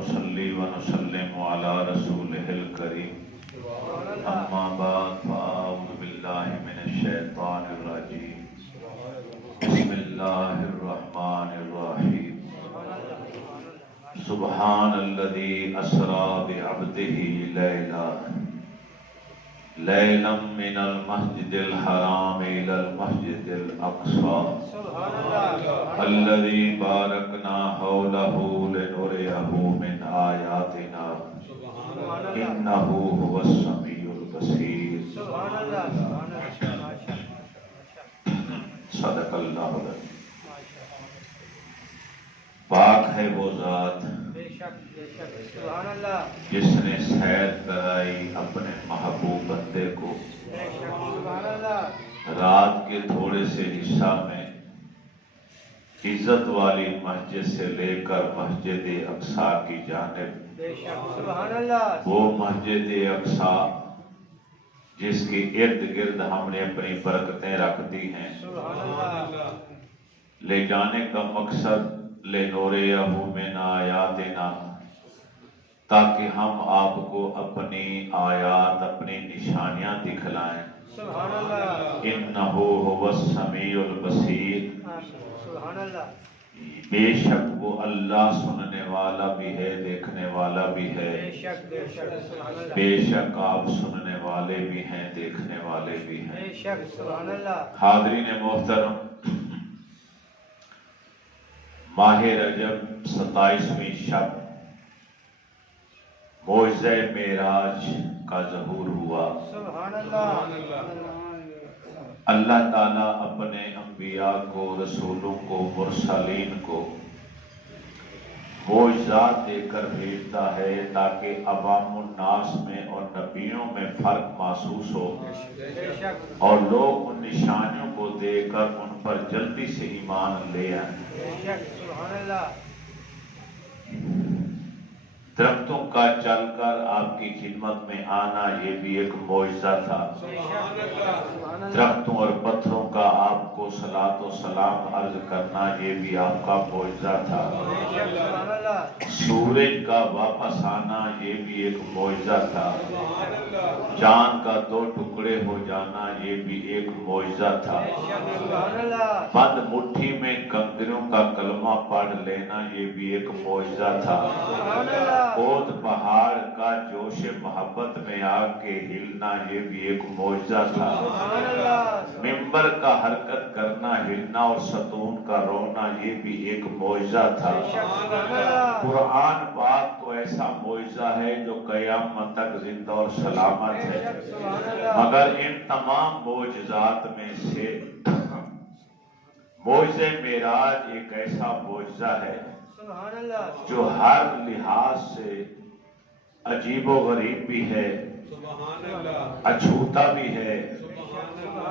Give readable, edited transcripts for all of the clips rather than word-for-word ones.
ونصلي ونسلم على رسوله الكريم أما بعد فأعوذ بالله من الشيطان الرجيم بسم الله الرحمن الرحيم سبحان الذي أسرى بعبده ليلا من المسجد الحرام إلى المسجد الأقصى الذي باركنا حوله لنريه من آياتنا إنه هو السميع البصير صدق اللہ العظیم۔ پاک ہے وہ ذات جس نے سیر کرائی اپنے محبوب بندے کو رات کے تھوڑے سے حصہ میں عزت والی مسجد سے لے کر مسجد اقصیٰ کی جانب، وہ مسجد اقصیٰ جس کی ارد گرد ہم نے اپنی برکتیں رکھ دی ہیں، لے جانے کا مقصد لنُرِیَہُ مِنْ آیاتنا، تاکہ ہم آپ کو اپنی آیات، اپنی نشانیاں دکھلائیں۔ اِنَّهُ هُوَ السَّمِيعُ الْبَصِيرُ، بے شک وہ اللہ سننے والا بھی ہے، دیکھنے والا بھی ہے۔ بے شک آپ سننے والے بھی ہیں، دیکھنے والے بھی ہیں۔ حاضرین محترم، ماہ رجب 27ویں شب معجزہ معراج کا ظہور ہوا۔ اللہ تعالیٰ اپنے انبیاء کو، رسولوں کو، مرسلین کو معجزات دے کر بھیجتا ہے تاکہ عوام الناس میں اور نبیوں میں فرق محسوس ہو اور لوگ ان نشانیوں کو دے کر ان پر جلدی سے ایمان لے آئیں۔ درختوں کا چل کر آپ کی خدمت میں آنا یہ بھی ایک معجزہ تھا۔ درختوں اور پتھروں کا آپ کو صلاۃ و سلام عرض کرنا یہ بھی آپ کا معجزہ تھا۔ سورج کا واپس آنا یہ بھی ایک معجزہ تھا۔ چاند کا 2 ٹکڑے ہو جانا یہ بھی ایک معجزہ تھا۔ بند مٹھی میں کنکریوں کا کلمہ پڑھ لینا یہ بھی ایک معجزہ تھا۔ اود پہاڑ کا جوش محبت میں آ کے ہلنا یہ بھی ایک معجزہ تھا۔ منبر کا حرکت کرنا، ہلنا اور ستون کا رونا یہ بھی ایک معجزہ تھا۔ قرآن پاک تو ایسا معجزہ ہے جو قیامت تک زندہ اور سلامت ہے، مگر ان تمام معجزات میں سے معجزہ معراج ایک ایسا معجزہ ہے جو ہر لحاظ سے عجیب و غریب بھی ہے، اچھوتا بھی ہے،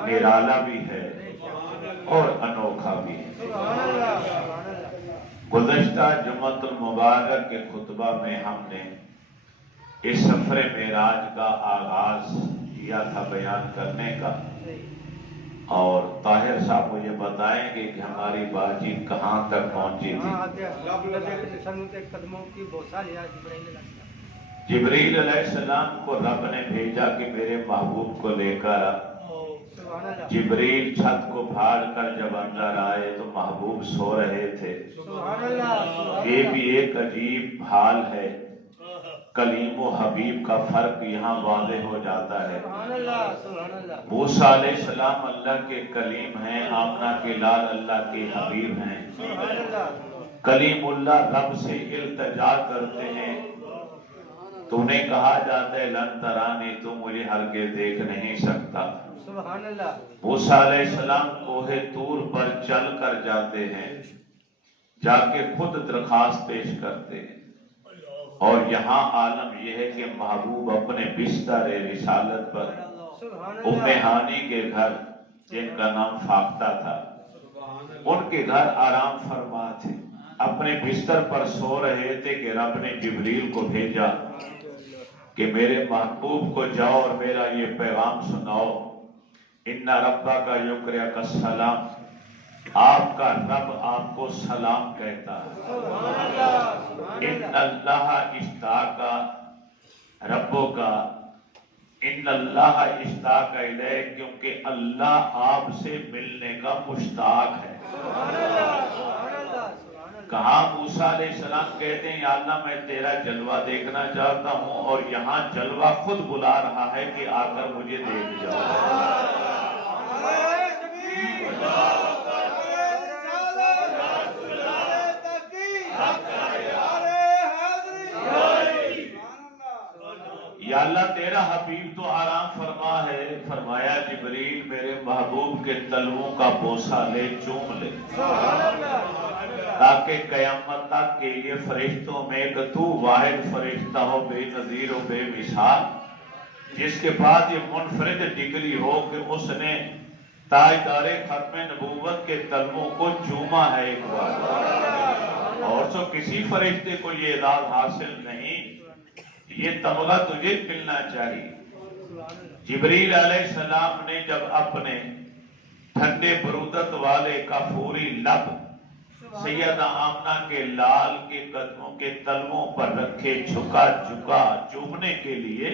نرالا بھی ہے اور انوکھا بھی ہے۔ گزشتہ جمعۃ المبارک کے خطبہ میں ہم نے اس سفر معراج کا آغاز کیا تھا بیان کرنے کا، اور طاہر صاحب مجھے بتائیں گے کہ ہماری بات چیت کہاں تک پہنچی تھی۔ جبریل علیہ السلام کو رب نے بھیجا کہ میرے محبوب کو لے کر آ۔ جبریل چھت کو پھاڑ کر جب اندر آئے تو محبوب سو رہے تھے۔ یہ بھی ایک عجیب حال ہے، کلیم و حبیب کا فرق یہاں واضح ہو جاتا ہے۔ موسیٰ علیہ السلام اللہ کے کلیم ہیں، آمنہ کے لال اللہ کے حبیب ہیں۔ کلیم اللہ رب سے التجا کرتے ہیں تو انہیں کہا جاتا ہے لن ترانی، تو مجھے ہرگز دیکھ نہیں سکتا۔ موسیٰ علیہ السلام کوہ طور پر چل کر جاتے ہیں، جا کے خود درخواست پیش کرتے ہیں، اور یہاں عالم یہ ہے کہ محبوب اپنے بستر رسالت پر ام ہانی کے گھر، جن کا نام فاختہ تھا، ان کے گھر آرام فرما تھے، اپنے بستر پر سو رہے تھے کہ رب نے جبریل کو بھیجا کہ میرے محبوب کو جاؤ اور میرا یہ پیغام سناؤ، ان ربک یقرئک السلام، آپ کا رب آپ کو سلام کہتا ہے۔ ان اللہ اشتاق ربک ان اللہ اشتاق الیک، کیونکہ اللہ آپ سے ملنے کا مشتاق ہے۔ کہاں موسیٰ علیہ السلام کہتے ہیں یا اللہ میں تیرا جلوہ دیکھنا چاہتا ہوں، اور یہاں جلوہ خود بلا رہا ہے کہ آ کر مجھے دیکھ جاؤ۔ یا اللہ تیرا حبیب تو آرام فرما ہے، فرمایا جبریل میرے محبوب کے تلووں کا بوسہ لے، چوم لے، تاکہ قیامت تک کے لیے فرشتوں میں کہ تو واحد فرشتہ ہو، بے نظیر و بے مثال، جس کے بعد یہ منفرد ڈگری ہو کہ اس نے تاجدار ختم نبوت کے تلووں کو چوما ہے ایک بار، اور تو کسی فرشتے کو یہ اعزاز حاصل نہیں، یہ تمغہ تجھے ملنا چاہیے۔ جبریل علیہ السلام نے جب اپنے ٹھنڈے برودت والے کافوری لب سیدہ آمنہ کے لال کے قدموں کے تلووں پر رکھے، جھکا جھکا چومنے کے لیے،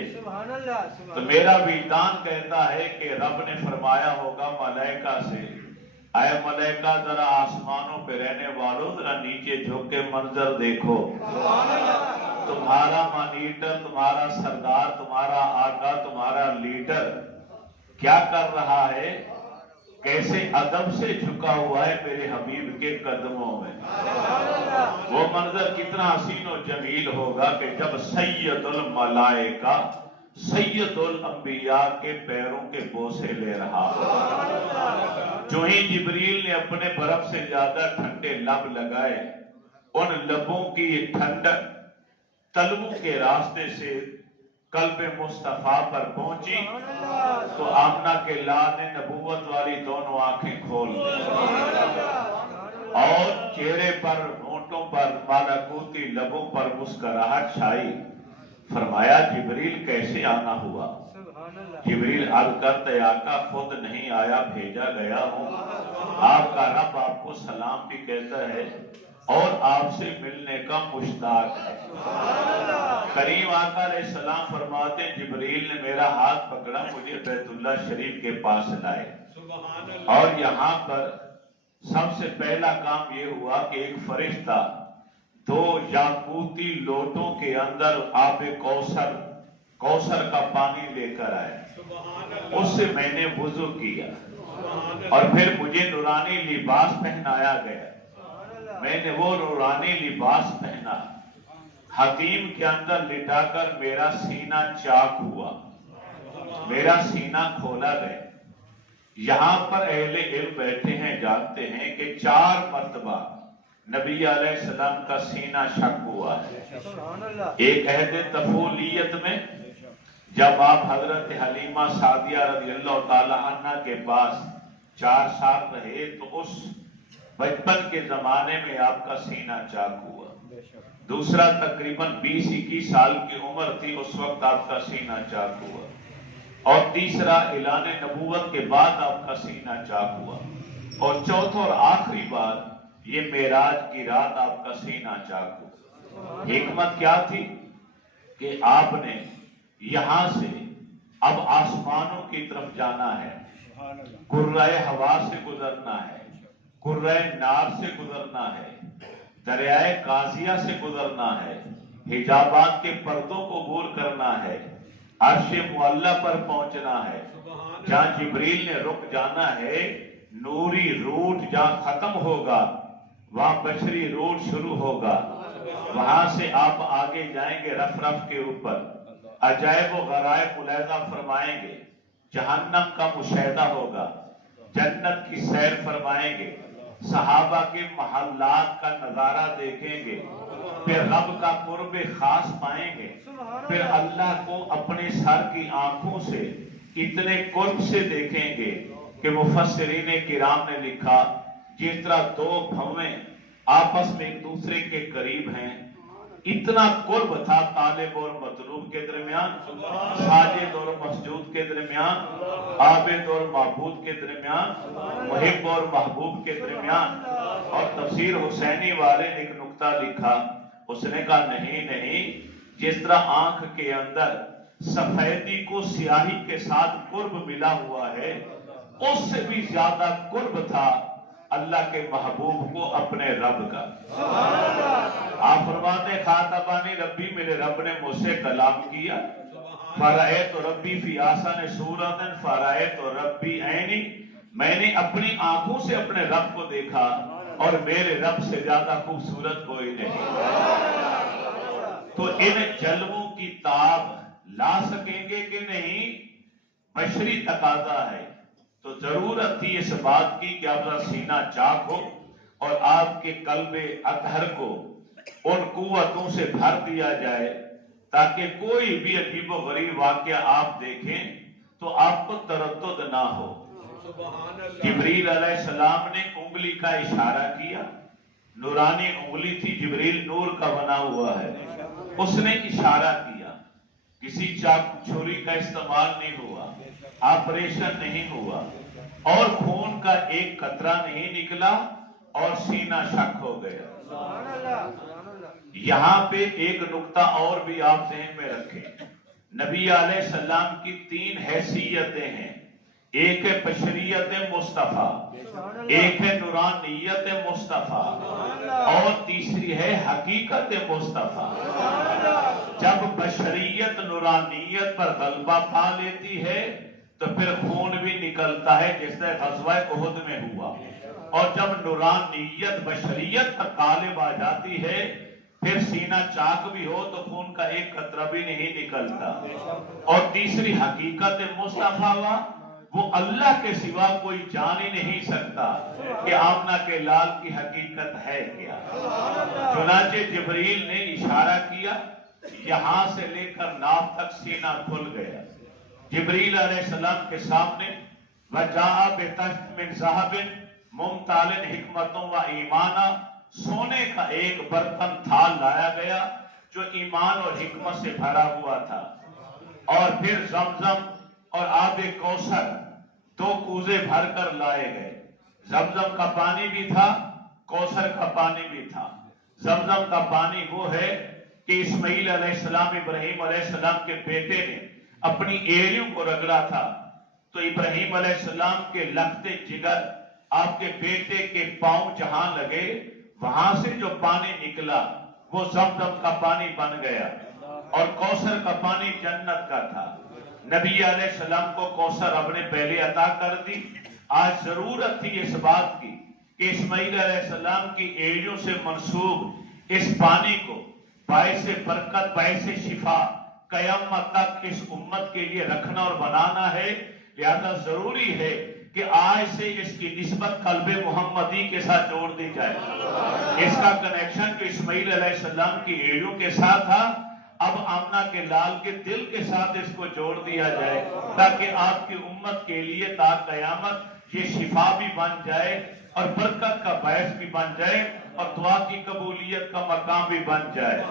تو میرا وجدان کہتا ہے کہ رب نے فرمایا ہوگا ملائکہ سے، اے ملائکہ ذرا آسمانوں پہ رہنے والوں ذرا نیچے جھک کے منظر دیکھو، تمہارا مانیٹر، تمہارا سردار، تمہارا آقا، تمہارا لیڈر کیا کر رہا ہے، کیسے ادب سے جھکا ہوا ہے میرے حبیب کے قدموں میں۔ وہ منظر کتنا حسین و جمیل ہوگا کہ جب سید الملائکہ سید الانبیاء کے پیروں کے بوسے لے رہا ہو۔ جو ہی جبریل نے اپنے برف سے زیادہ ٹھنڈے لب لگائے، ان لبوں کی ٹھنڈک تلووں کے راستے سے قلب مصطفیٰ پر پہنچی، تو آمنہ کے لال نے نبوت والی دونوں آنکھیں کھول دی، اور چہرے پر، ہونٹوں پر، ملکوتی لبوں پر مسکراہٹ چھائی۔ فرمایا جبریل کیسے آنا ہوا؟ جبریل عرض کرتے آقا خود نہیں آیا، بھیجا گیا ہوں، آپ کا رب آپ کو سلام بھی کہتا ہے اور آپ سے ملنے کا مشتاق ہے۔ کریم آقا علیہ السلام فرماتے ہیں جبریل نے میرا ہاتھ پکڑا، مجھے بیت اللہ شریف کے پاس لائے، اور یہاں پر سب سے پہلا کام یہ ہوا کہ ایک فرشتہ 2 یاقوتی لوٹوں کے اندر آب کوثر کا پانی لے کر آئے، اس سے میں نے وضو کیا، اور پھر مجھے نورانی لباس پہنایا گیا، میں نے وہ نورانی لباس پہنا، حتیم کے اندر لٹا کر میرا سینہ چاک ہوا، میرا سینہ کھولا گیا۔ یہاں پر اہل علم بیٹھے ہیں، جانتے ہیں کہ 4 مرتبہ نبی علیہ السلام کا سینہ شک ہوا ہے۔ ایک عہد طفولیت میں جب آپ حضرت حلیمہ سعدیہ رضی اللہ تعالی عنہ کے پاس 4 سال رہے، تو اس بچپن کے زمانے میں آپ کا سینہ چاک ہوا۔ دوسرا تقریباً 20-21 سال کی عمر تھی، اس وقت آپ کا سینہ چاک ہوا، اور تیسرا اعلان نبوت کے بعد آپ کا سینہ چاک ہوا، اور چوتھا اور آخری بات یہ معراج کی رات آپ کا سینہ چاک ہوا۔ حکمت کیا تھی کہ آپ نے یہاں سے اب آسمانوں کی طرف جانا ہے، قرۂ ہوا سے گزرنا ہے، قرۂ نار سے گزرنا ہے، دریائے قاضیہ سے گزرنا ہے، حجابات کے پردوں کو عبور کرنا ہے، عرش معلیٰ پر پہنچنا ہے، جہاں جبریل نے رک جانا ہے، نوری روٹ جہاں ختم ہوگا وہاں بشری روٹ شروع ہوگا، وہاں سے آپ آگے جائیں گے رف رف کے اوپر، عجائب و غرائب ملاحظہ فرمائیں گے، جہنم کا مشاہدہ ہوگا، جنت کی سیر فرمائیں گے، صحابہ کے محلات کا نظارہ دیکھیں گے، پھر رب کا قرب خاص پائیں گے، پھر اللہ کو اپنے سر کی آنکھوں سے اتنے قرب سے دیکھیں گے کہ مفسرین کرام نے لکھا جس طرح 2 بھویں آپس میں ایک دوسرے کے قریب ہیں، اتنا قرب تھا طالب اور مطلوب کے درمیان، ساجد اور مسجود کے درمیان، عابد اور معبود کے درمیان، محب اور محبوب کے درمیان۔ اور تفسیر حسینی والے نے ایک نقطہ لکھا، اس نے کہا نہیں نہیں، جس طرح آنکھ کے اندر سفیدی کو سیاہی کے ساتھ قرب ملا ہوا ہے، اس سے بھی زیادہ قرب تھا اللہ کے محبوب کو اپنے رب کا۔ آپ فرماتے خاطبانی ربی، میرے رب نے مجھ سے کلام کیا، فرأیت ربی فی احسن صورت فرأیت ربی عینی، میں نے اپنی آنکھوں سے اپنے رب کو دیکھا اور میرے رب سے زیادہ خوبصورت کوئی نہیں۔ تو ان جلووں کی تاب لا سکیں گے کہ نہیں، بشری تقاضا ہے۔ تو ضرورت تھی اس بات کی کہ اپنا سینہ چاک ہو اور آپ کے قلب اطہر کو ان قوتوں سے بھر دیا جائے تاکہ کوئی بھی عجیب و غریب واقعہ آپ دیکھیں تو آپ کو تردد نہ ہو۔ جبریل علیہ السلام نے انگلی کا اشارہ کیا، نورانی انگلی تھی، جبریل نور کا بنا ہوا ہے، اس نے اشارہ کیا، کسی چاقو چھری کا استعمال نہیں ہوا، آپریشن نہیں ہوا، اور خون کا ایک قطرہ نہیں نکلا اور سینہ شک ہو گیا۔ یہاں پہ ایک نقطہ اور بھی آپ ذہن میں رکھیں، نبی علیہ السلام کی 3 حیثیتیں ہیں، ایک ہے بشریت مصطفیٰ، ایک ہے نورانیت مصطفیٰ، اور تیسری ہے حقیقت مصطفیٰ۔ جب بشریت نورانیت پر غلبہ پا لیتی ہے تو پھر خون بھی نکلتا ہے، جس طرح غزوہ احد میں ہوا، اور جب نورانیت بشریت پر غالب آ جاتی ہے پھر سینہ چاک بھی ہو تو خون کا ایک قطرہ بھی نہیں نکلتا۔ اور تیسری حقیقت مصطفیٰ، وہ اللہ کے سوا کوئی جان ہی نہیں سکتا کہ آمنہ کے لال کی حقیقت ہے کیا۔ چنانچہ جبریل نے اشارہ کیا، یہاں سے لے کر ناف تک سینہ کھل گیا۔ جبریل علیہ السلام کے سامنے وَجَاءَ بِتَحْتٍ مِّن ذَهَبٍ مُمْتَالٍ حِکْمَةٌ وَإِیمَانًا، سونے کا ایک برتن تھال لایا گیا جو ایمان اور حکمت سے بھرا ہوا تھا، اور پھر زمزم اور آب کوثر 2 کوزے بھر کر لائے گئے۔ زمزم کا پانی بھی تھا، کوثر کا پانی بھی تھا۔ زمزم کا پانی وہ ہے کہ اسماعیل علیہ السلام ابراہیم علیہ السلام کے بیٹے نے اپنی ایڑیوں کو رگڑا تھا تو ابراہیم علیہ السلام کے لختے جگر آپ کے بیٹے کے پاؤں جہاں لگے، وہاں سے جو پانی نکلا وہ زمزم کا پانی بن گیا، اور کوثر کا پانی جنت کا تھا۔ نبی علیہ السلام کو کوثر رب نے پہلے عطا کر دی۔ آج ضرورت تھی اس بات کی کہ اسماعیل علیہ السلام کی ایڑیوں سے منسوب اس پانی کو باعث برکت، باعث شفا قیامت تک اس امت کے لیے رکھنا اور بنانا ہے۔ لہذا ضروری ہے کہ آج سے اس کی نسبت قلب محمدی کے ساتھ جوڑ دی جائے۔ اس کا کنیکشن جو اسماعیل علیہ السلام کی ایڑیوں کے ساتھ تھا، اب آمنہ کے لال کے دل کے ساتھ اس کو جوڑ دیا جائے تاکہ آپ کی امت کے لیے تا قیامت یہ شفا بھی بن جائے اور برکت کا باعث بھی بن جائے اور دعا کی قبولیت کا مقام بھی بن جائے۔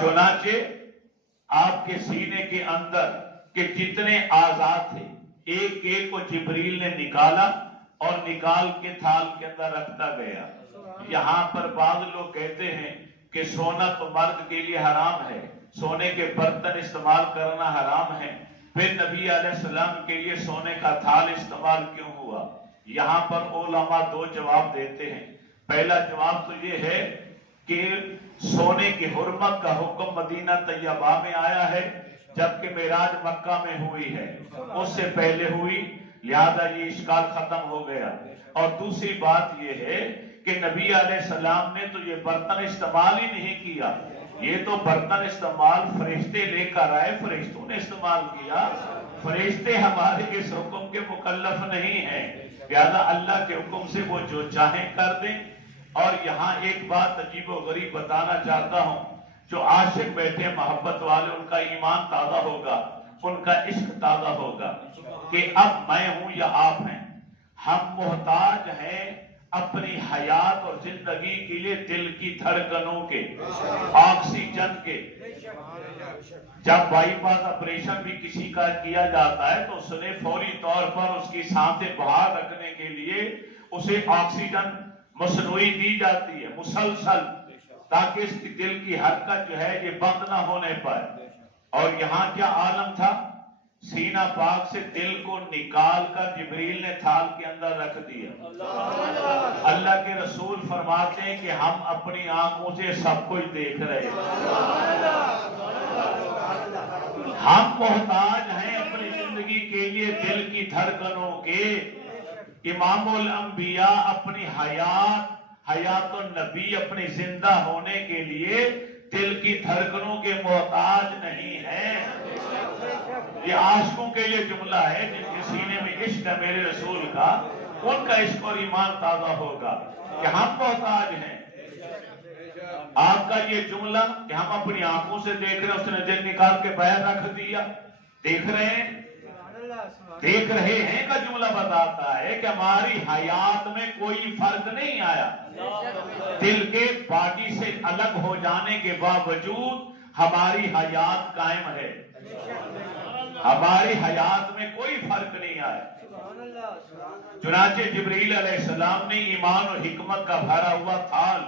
چنانچہ آپ کے سینے کے اندر کے جتنے اعضاء تھے ایک ایک کو جبریل نے نکالا اور نکال کے تھال کے اندر رکھتا گیا۔ یہاں پر بعض لوگ کہتے ہیں کہ سونا تو مرد کے لیے حرام ہے، سونے کے برتن استعمال کرنا حرام ہے، پھر نبی علیہ السلام کے لیے سونے کا تھال استعمال کیوں ہوا؟ یہاں پر علماء 2 جواب دیتے ہیں۔ پہلا جواب تو یہ ہے کہ سونے کی حرمت کا حکم مدینہ طیبہ میں آیا ہے جبکہ معراج مکہ میں ہوئی ہے، اس سے پہلے ہوئی، لہذا یہ اشکال ختم ہو گیا۔ اور دوسری بات یہ ہے کہ نبی علیہ السلام نے تو یہ برتن استعمال ہی نہیں کیا، یہ تو برتن استعمال فرشتے لے کر آئے، فرشتوں نے استعمال کیا، فرشتے ہمارے اس حکم کے مکلف نہیں ہیں، لہذا اللہ کے حکم سے وہ جو چاہیں کر دیں۔ اور یہاں ایک بات عجیب و غریب بتانا چاہتا ہوں، جو عاشق بیٹھے محبت والے ان کا ایمان تازہ ہوگا، ان کا عشق تازہ ہوگا کہ اب میں ہوں یا آپ ہیں، ہم محتاج ہیں اپنی حیات اور زندگی کے لیے دل کی دھڑکنوں کے، آکسیجن کے۔ جب بائی پاس آپریشن بھی کسی کا کیا جاتا ہے تو اس نے فوری طور پر اس کی سانسیں بحال رکھنے کے لیے اسے آکسیجن مصنوعی دی جاتی ہے مسلسل، تاکہ اس کی دل کی حرکت جو ہے یہ بند نہ ہونے پائے. اور یہاں کیا عالم تھا؟ سینہ پاک سے دل کو نکال کر جبریل نے تھال کے اندر رکھ دیا. اللہ کے رسول فرماتے ہیں کہ ہم اپنی آنکھوں سے سب کچھ دیکھ رہے ہیں. ہم محتاج ہیں اپنی زندگی کے لیے دل کی دھڑکنوں کے. امام الانبیاء اپنی حیات النبی اپنی زندہ ہونے کے لیے دل کی دھڑکنوں کے محتاج نہیں ہیں. یہ عاشقوں کے لیے جملہ ہے جن کے سینے میں عشق ہے میرے رسول کا، ان کا عشق اور ایمان تازہ ہوگا کہ ہم محتاج ہیں. آپ کا یہ جملہ کہ ہم اپنی آنکھوں سے دیکھ رہے ہیں، اس نے دل نکال کے باہر رکھ دیا. دیکھ رہے ہیں کا جملہ بتاتا ہے کہ ہماری حیات میں کوئی فرق نہیں آیا. دل کے باڈی سے الگ ہو جانے کے باوجود ہماری حیات قائم ہے. ہماری حیات میں کوئی فرق نہیں آیا. چنانچہ جبریل علیہ السلام نے ایمان اور حکمت کا بھرا ہوا تھال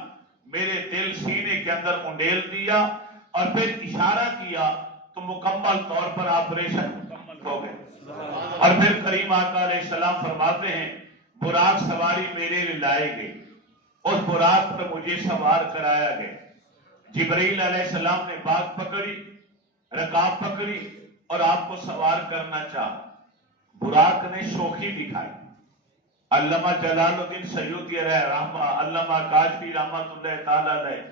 میرے دل سینے کے اندر انڈیل دیا اور پھر اشارہ کیا تو مکمل طور پر آپریشن مکمل ہو گئے. اور پھر کریم آقا علیہ السلام فرماتے ہیں براق سواری میرے لیے لائے گئے. اس براق پر مجھے سوار کرایا گیا. جبریل علیہ السلام نے بات پکڑی، رکاب پکڑی اور آپ کو سوار کرنا چاہا. براق نے شوخی دکھائی. علامہ جلال الدین سیوطی علیہ رحمہ، علامہ کاشفی رحمۃ اللہ تعالی علیہ،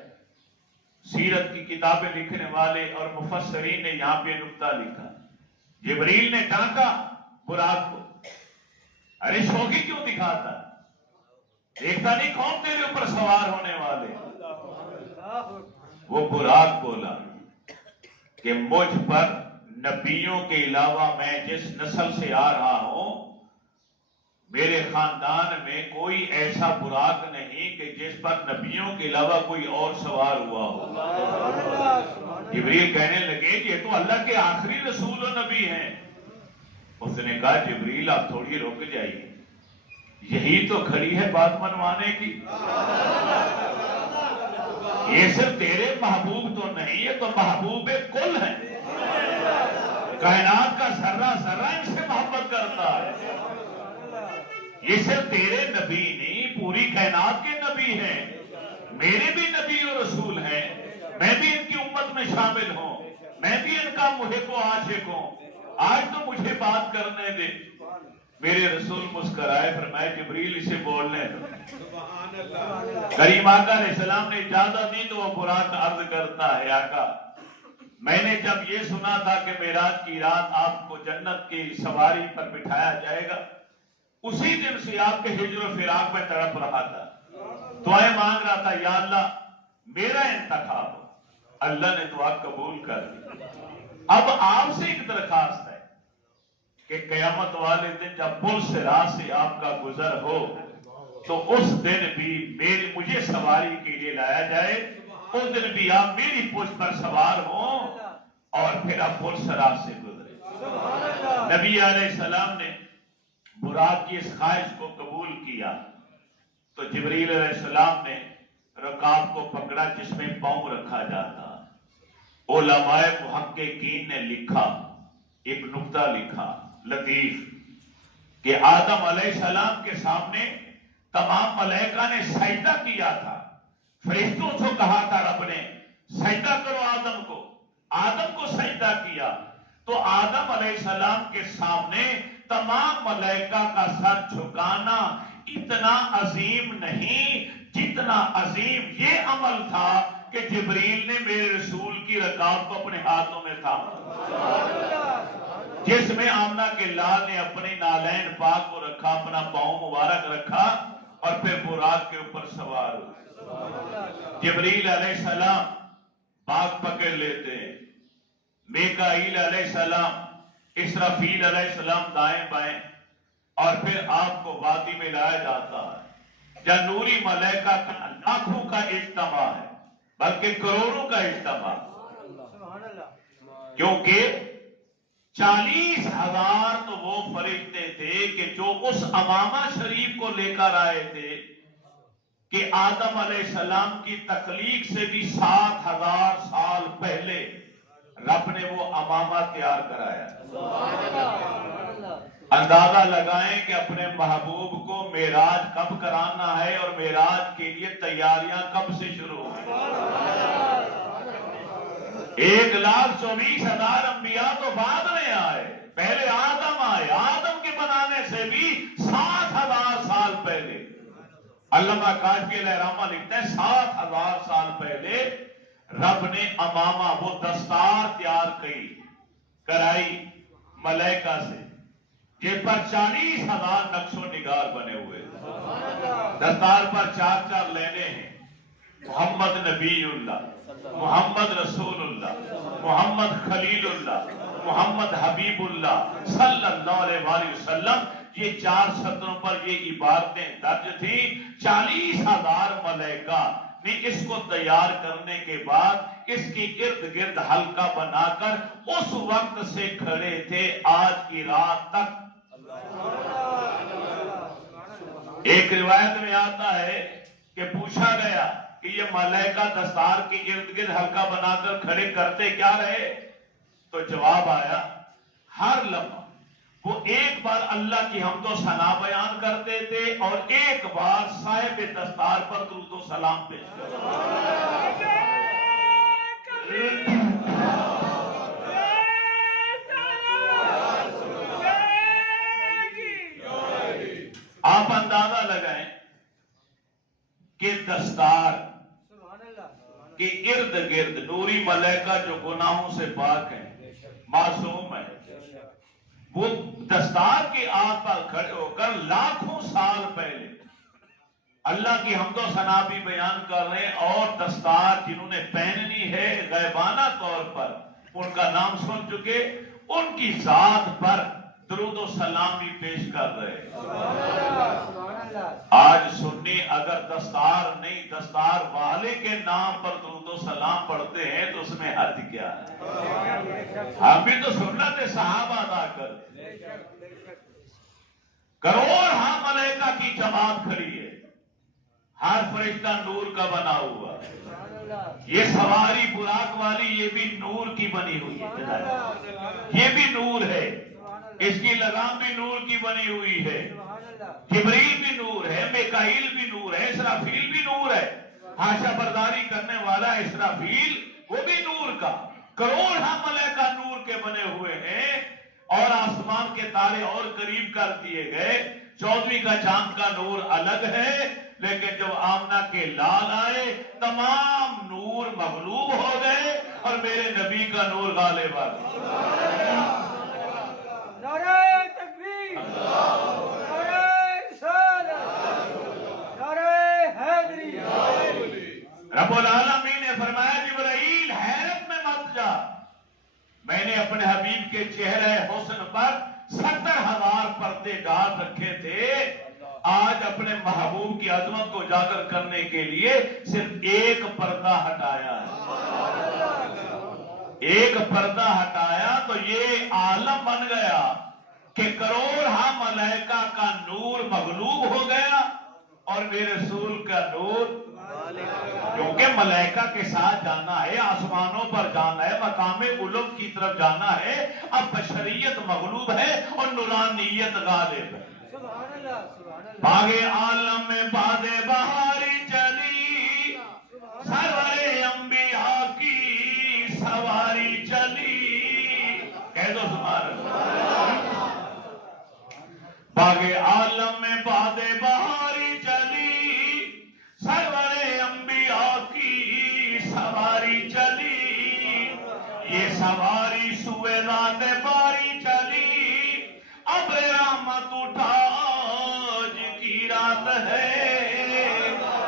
سیرت کی کتابیں لکھنے والے اور مفسرین نے یہاں پہ نکتہ لکھا. جبریل نے ڈانٹا براق کو، ارے شوخی کیوں دکھاتا؟ دیکھتا نہیں کون تیرے اوپر سوار ہونے والے؟ وہ براق بولا کہ مجھ پر نبیوں کے علاوہ میں جس نسل سے آ رہا ہوں، میرے خاندان میں کوئی ایسا براق نہیں کہ جس پر نبیوں کے علاوہ کوئی اور سوار ہوا ہو. جبریل کہنے لگے یہ تو اللہ کے آخری رسول و نبی ہیں. اس نے کہا جبریل آپ تھوڑی رک جائیے، یہی تو کھڑی ہے بات منوانے کی. یہ صرف تیرے محبوب تو نہیں، یہ تو محبوب کل ہے. کائنات کا ذرہ ذرہ ان سے محبت کرتا ہے. یہ صرف تیرے نبی نہیں، پوری کائنات کے نبی ہیں. میرے بھی نبی اور رسول ہیں، میں بھی ان کی امت میں شامل ہوں، میں بھی ان کا محب و عاشق ہوں. آج تو مجھے بات کرنے دے. میرے رسول مسکرائے، فرمائے جبریل اسے بولنے دو. کریم آقا علیہ السلام نے اجازت دی تو وہ براق عرض کرتا ہے آقا میں نے جب یہ سنا تھا کہ معراج کی رات آپ کو جنت کی سواری پر بٹھایا جائے گا، اسی دن سے آپ کے ہجر و فراق میں تڑپ رہا تھا، دعائیں مانگ رہا تھا یا اللہ میرا انتخاب ہو. اللہ نے دعا قبول کر دی. اب آپ سے ایک درخواست ہے کہ قیامت والے دن جب پل صراط سے آپ کا گزر ہو تو اس دن بھی مجھے سواری کے لیے لایا جائے. اس دن بھی آپ میری پشت پر سوار ہوں اور پھر آپ پل صراط سے گزرے. نبی علیہ السلام نے براق کی اس خواہش کو قبول کیا تو جبریل علیہ السلام نے رکاب کو پکڑا جس میں پاؤں رکھا جاتا. علماء محققین نے لکھا، ایک نکتہ لکھا لطیف، کہ آدم علیہ السلام کے سامنے تمام ملائکہ نے سجدہ کیا تھا. فرشتوں سے کہا تھا رب نے سجدہ کرو آدم کو. آدم کو سجدہ کیا تو آدم علیہ السلام کے سامنے تمام ملائکہ کا سر جھکانا اتنا عظیم نہیں جتنا عظیم یہ عمل تھا کہ جبریل نے میرے رسول کی رکاب کو اپنے ہاتھوں میں تھاما، جس میں آمنہ کے لال نے اپنی نالین پاک کو رکھا، اپنا پاؤں مبارک رکھا اور پھر براق کے اوپر سوار ہو. جبریل علیہ السلام باغ پکڑ لیتے ہیں، میکائیل علیہ السلام، اسرافیل علیہ السلام دائیں بائیں، اور پھر آپ کو وادی میں لایا جاتا ہے جہاں نوری ملائکہ کا لاکھوں کا اجتماع ہے، بلکہ کروڑوں کا اجتماع، کیونکہ 40,000 تو وہ فرشتے تھے کہ جو اس امامہ شریف کو لے کر آئے تھے کہ آدم علیہ السلام کی تخلیق سے بھی 7000 سال پہلے رب نے وہ امامہ تیار کرایا. اندازہ لگائیں کہ اپنے محبوب کو معراج کب کرانا ہے اور معراج کے لیے تیاریاں کب سے شروع ہوئی. 1,24,000 انبیاء تو بعد میں آئے، پہلے آدم آئے. آدم کے بنانے سے بھی 7000 سال پہلے. علامہ کاشفی الرحمہ لکھتے ہیں 7000 سال پہلے رب نے امامہ وہ دستار تیار کرائی ملائکہ سے، جس پر 40,000 نقش و نگار بنے ہوئے. دستار پر 4 لینے ہیں: محمد نبی اللہ، محمد رسول اللہ، محمد خلیل اللہ، محمد حبیب اللہ صلی اللہ علیہ وآلہ وسلم. یہ 4 سطروں پر یہ عبارتیں درج تھیں. 40,000 ملائکہ نے اس کو تیار کرنے کے بعد اس کے ارد گرد حلقہ بنا کر اس وقت سے کھڑے تھے آج کی رات تک. ایک روایت میں آتا ہے کہ پوچھا گیا کہ یہ ملائکہ دستار کے ارد گرد حلقہ بنا کر کھڑے کرتے کیا رہے؟ تو جواب آیا، ہر لمحہ وہ ایک بار اللہ کی حمد و ثنا بیان کرتے تھے اور ایک بار صاحب دستار پر درود و سلام پیش کرتے. آپ اندازہ لگائیں کہ دستار کے ارد گرد نوری ملائکہ جو گناہوں سے پاک ہیں، معصوم ہیں، وہ دستار کے آس پاس کھڑے ہو کر لاکھوں سال پہلے اللہ کی حمد و ثنا بھی بیان کر رہے ہیں. اور دستار جنہوں نے پہننی ہے غیبانہ طور پر ان کا نام سن چکے، ان کی ذات پر درود و سلام بھی پیش کر رہے ہیں. آج سنی اگر دستار نہیں دستار والے کے نام پر درود و سلام پڑھتے ہیں تو اس میں حد کیا ہے؟ ہم بھی تو سنت صحابہ ادا کرتے. کروڑ ملائکہ کی جماعت کھڑی ہے، ہر فرشتہ نور کا بنا ہوا. یہ سواری براق والی یہ بھی نور کی بنی ہوئی ہے، یہ بھی نور ہے، اس کی لگام بھی نور کی بنی ہوئی ہے. جبریل بھی نور ہے، میکائیل بھی نور ہے، اسرافیل بھی نور ہے. حاشا برداری کرنے والا اسرافیل وہ بھی نور کا. کروڑ ملائکہ نور کے بنے ہوئے ہیں اور آسمان کے تارے اور قریب کر دیے گئے. 14ویں کا چاند کا نور الگ ہے، لیکن جب آمنہ کے لال آئے تمام نور مغلوب ہو گئے اور میرے نبی کا نور غالب آ گیا. نعرہ تکبیر، نعرہ رسالت، نعرہ حیدری. رب العالمین نے فرمایا جبرائیل حیرت میں مت جا، میں نے اپنے حبیب کے چہرے حسن پر 70,000 پردے ڈال رکھے تھے. آج اپنے محبوب کی عظمت کو اجاگر کرنے کے لیے صرف ایک پردہ ہٹایا ہے. ایک پردہ ہٹایا تو یہ عالم بن گیا کہ کروڑ ملائکہ کا نور مغلوب ہو گیا اور میرے رسول کا نور، کیونکہ ملائکہ کے ساتھ جانا ہے، آسمانوں پر جانا ہے، مقام علم کی طرف جانا ہے. اب بشریت مغلوب ہے اور نورانیت غالب ہے. باغ عالم میں باد بہاری چلی، سرور انبیاء کی سواری چلی. کہہ دو سبحان اللہ. باغ عالم میں باد بہاری چلی، سرور انبیاء کی سواری چلی. یہ سواری سوئے ذات باری چلی، اب رحمت اٹھا آج کی رات ہے.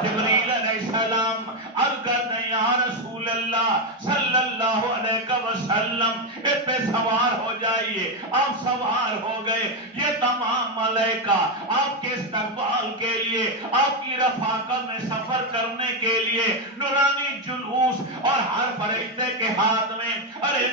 جبریل علیہ السلام عرض کرتے ہیں یا رسول اللہ صلی اللہ علیہ وسلم اس پہ سوار ہو جائیے. آپ سوار ہو گئے. یہ تمام ملائکہ آپ کے استقبال کے لیے، آپ کی رفاقت میں سفر کرنے کے لیے نورانی جلوس اور ہر فرشتے کے ہاتھ میں ارے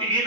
3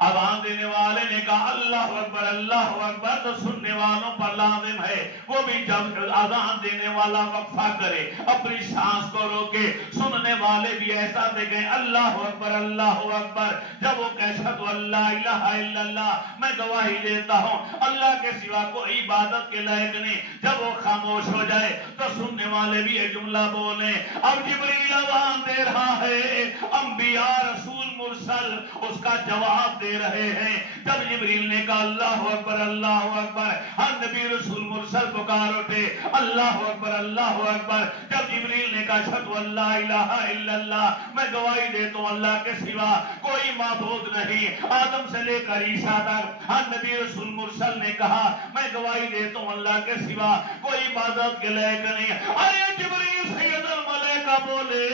اذان دینے والے نے کہا اللہ اکبر، تو سننے والوں پر لازم ہے وہ بھی جب اذان دینے والا وقفہ کرے اپنی سانس کو روکے، سننے والے بھی ایسا دیکھیں اللہ اکبر، جب وہ کہے اشہد ان لا الہ الا اللہ، میں گواہی دیتا ہوں اللہ کے سوا کوئی عبادت کے لائق نہیں، جب وہ خاموش ہو جائے تو سننے والے بھی یہ جملہ بولیں۔ اب جبریل اذان دے رہا ہے، انبیاء رسول مرسل اس کا جواب دے رہے ہیں۔ جب جبریل نے کہا اللہ اکبر، ہر نبی رسول مرسل پکار اٹھے اللہ اکبر۔ جب جبریل نے کہا اشہد ان لا الہ الا اللہ، میں گواہی دیتا ہوں اللہ کے سوا کوئی معبود نہیں، آدم سے لے کر عیسیٰ تک ہر نبی رسول مرسل نے کہا میں گواہی دیتا ہوں اللہ کے سوا کوئی عبادت کے لائق نہیں۔ ارے جبریل سید الملائکہ بولے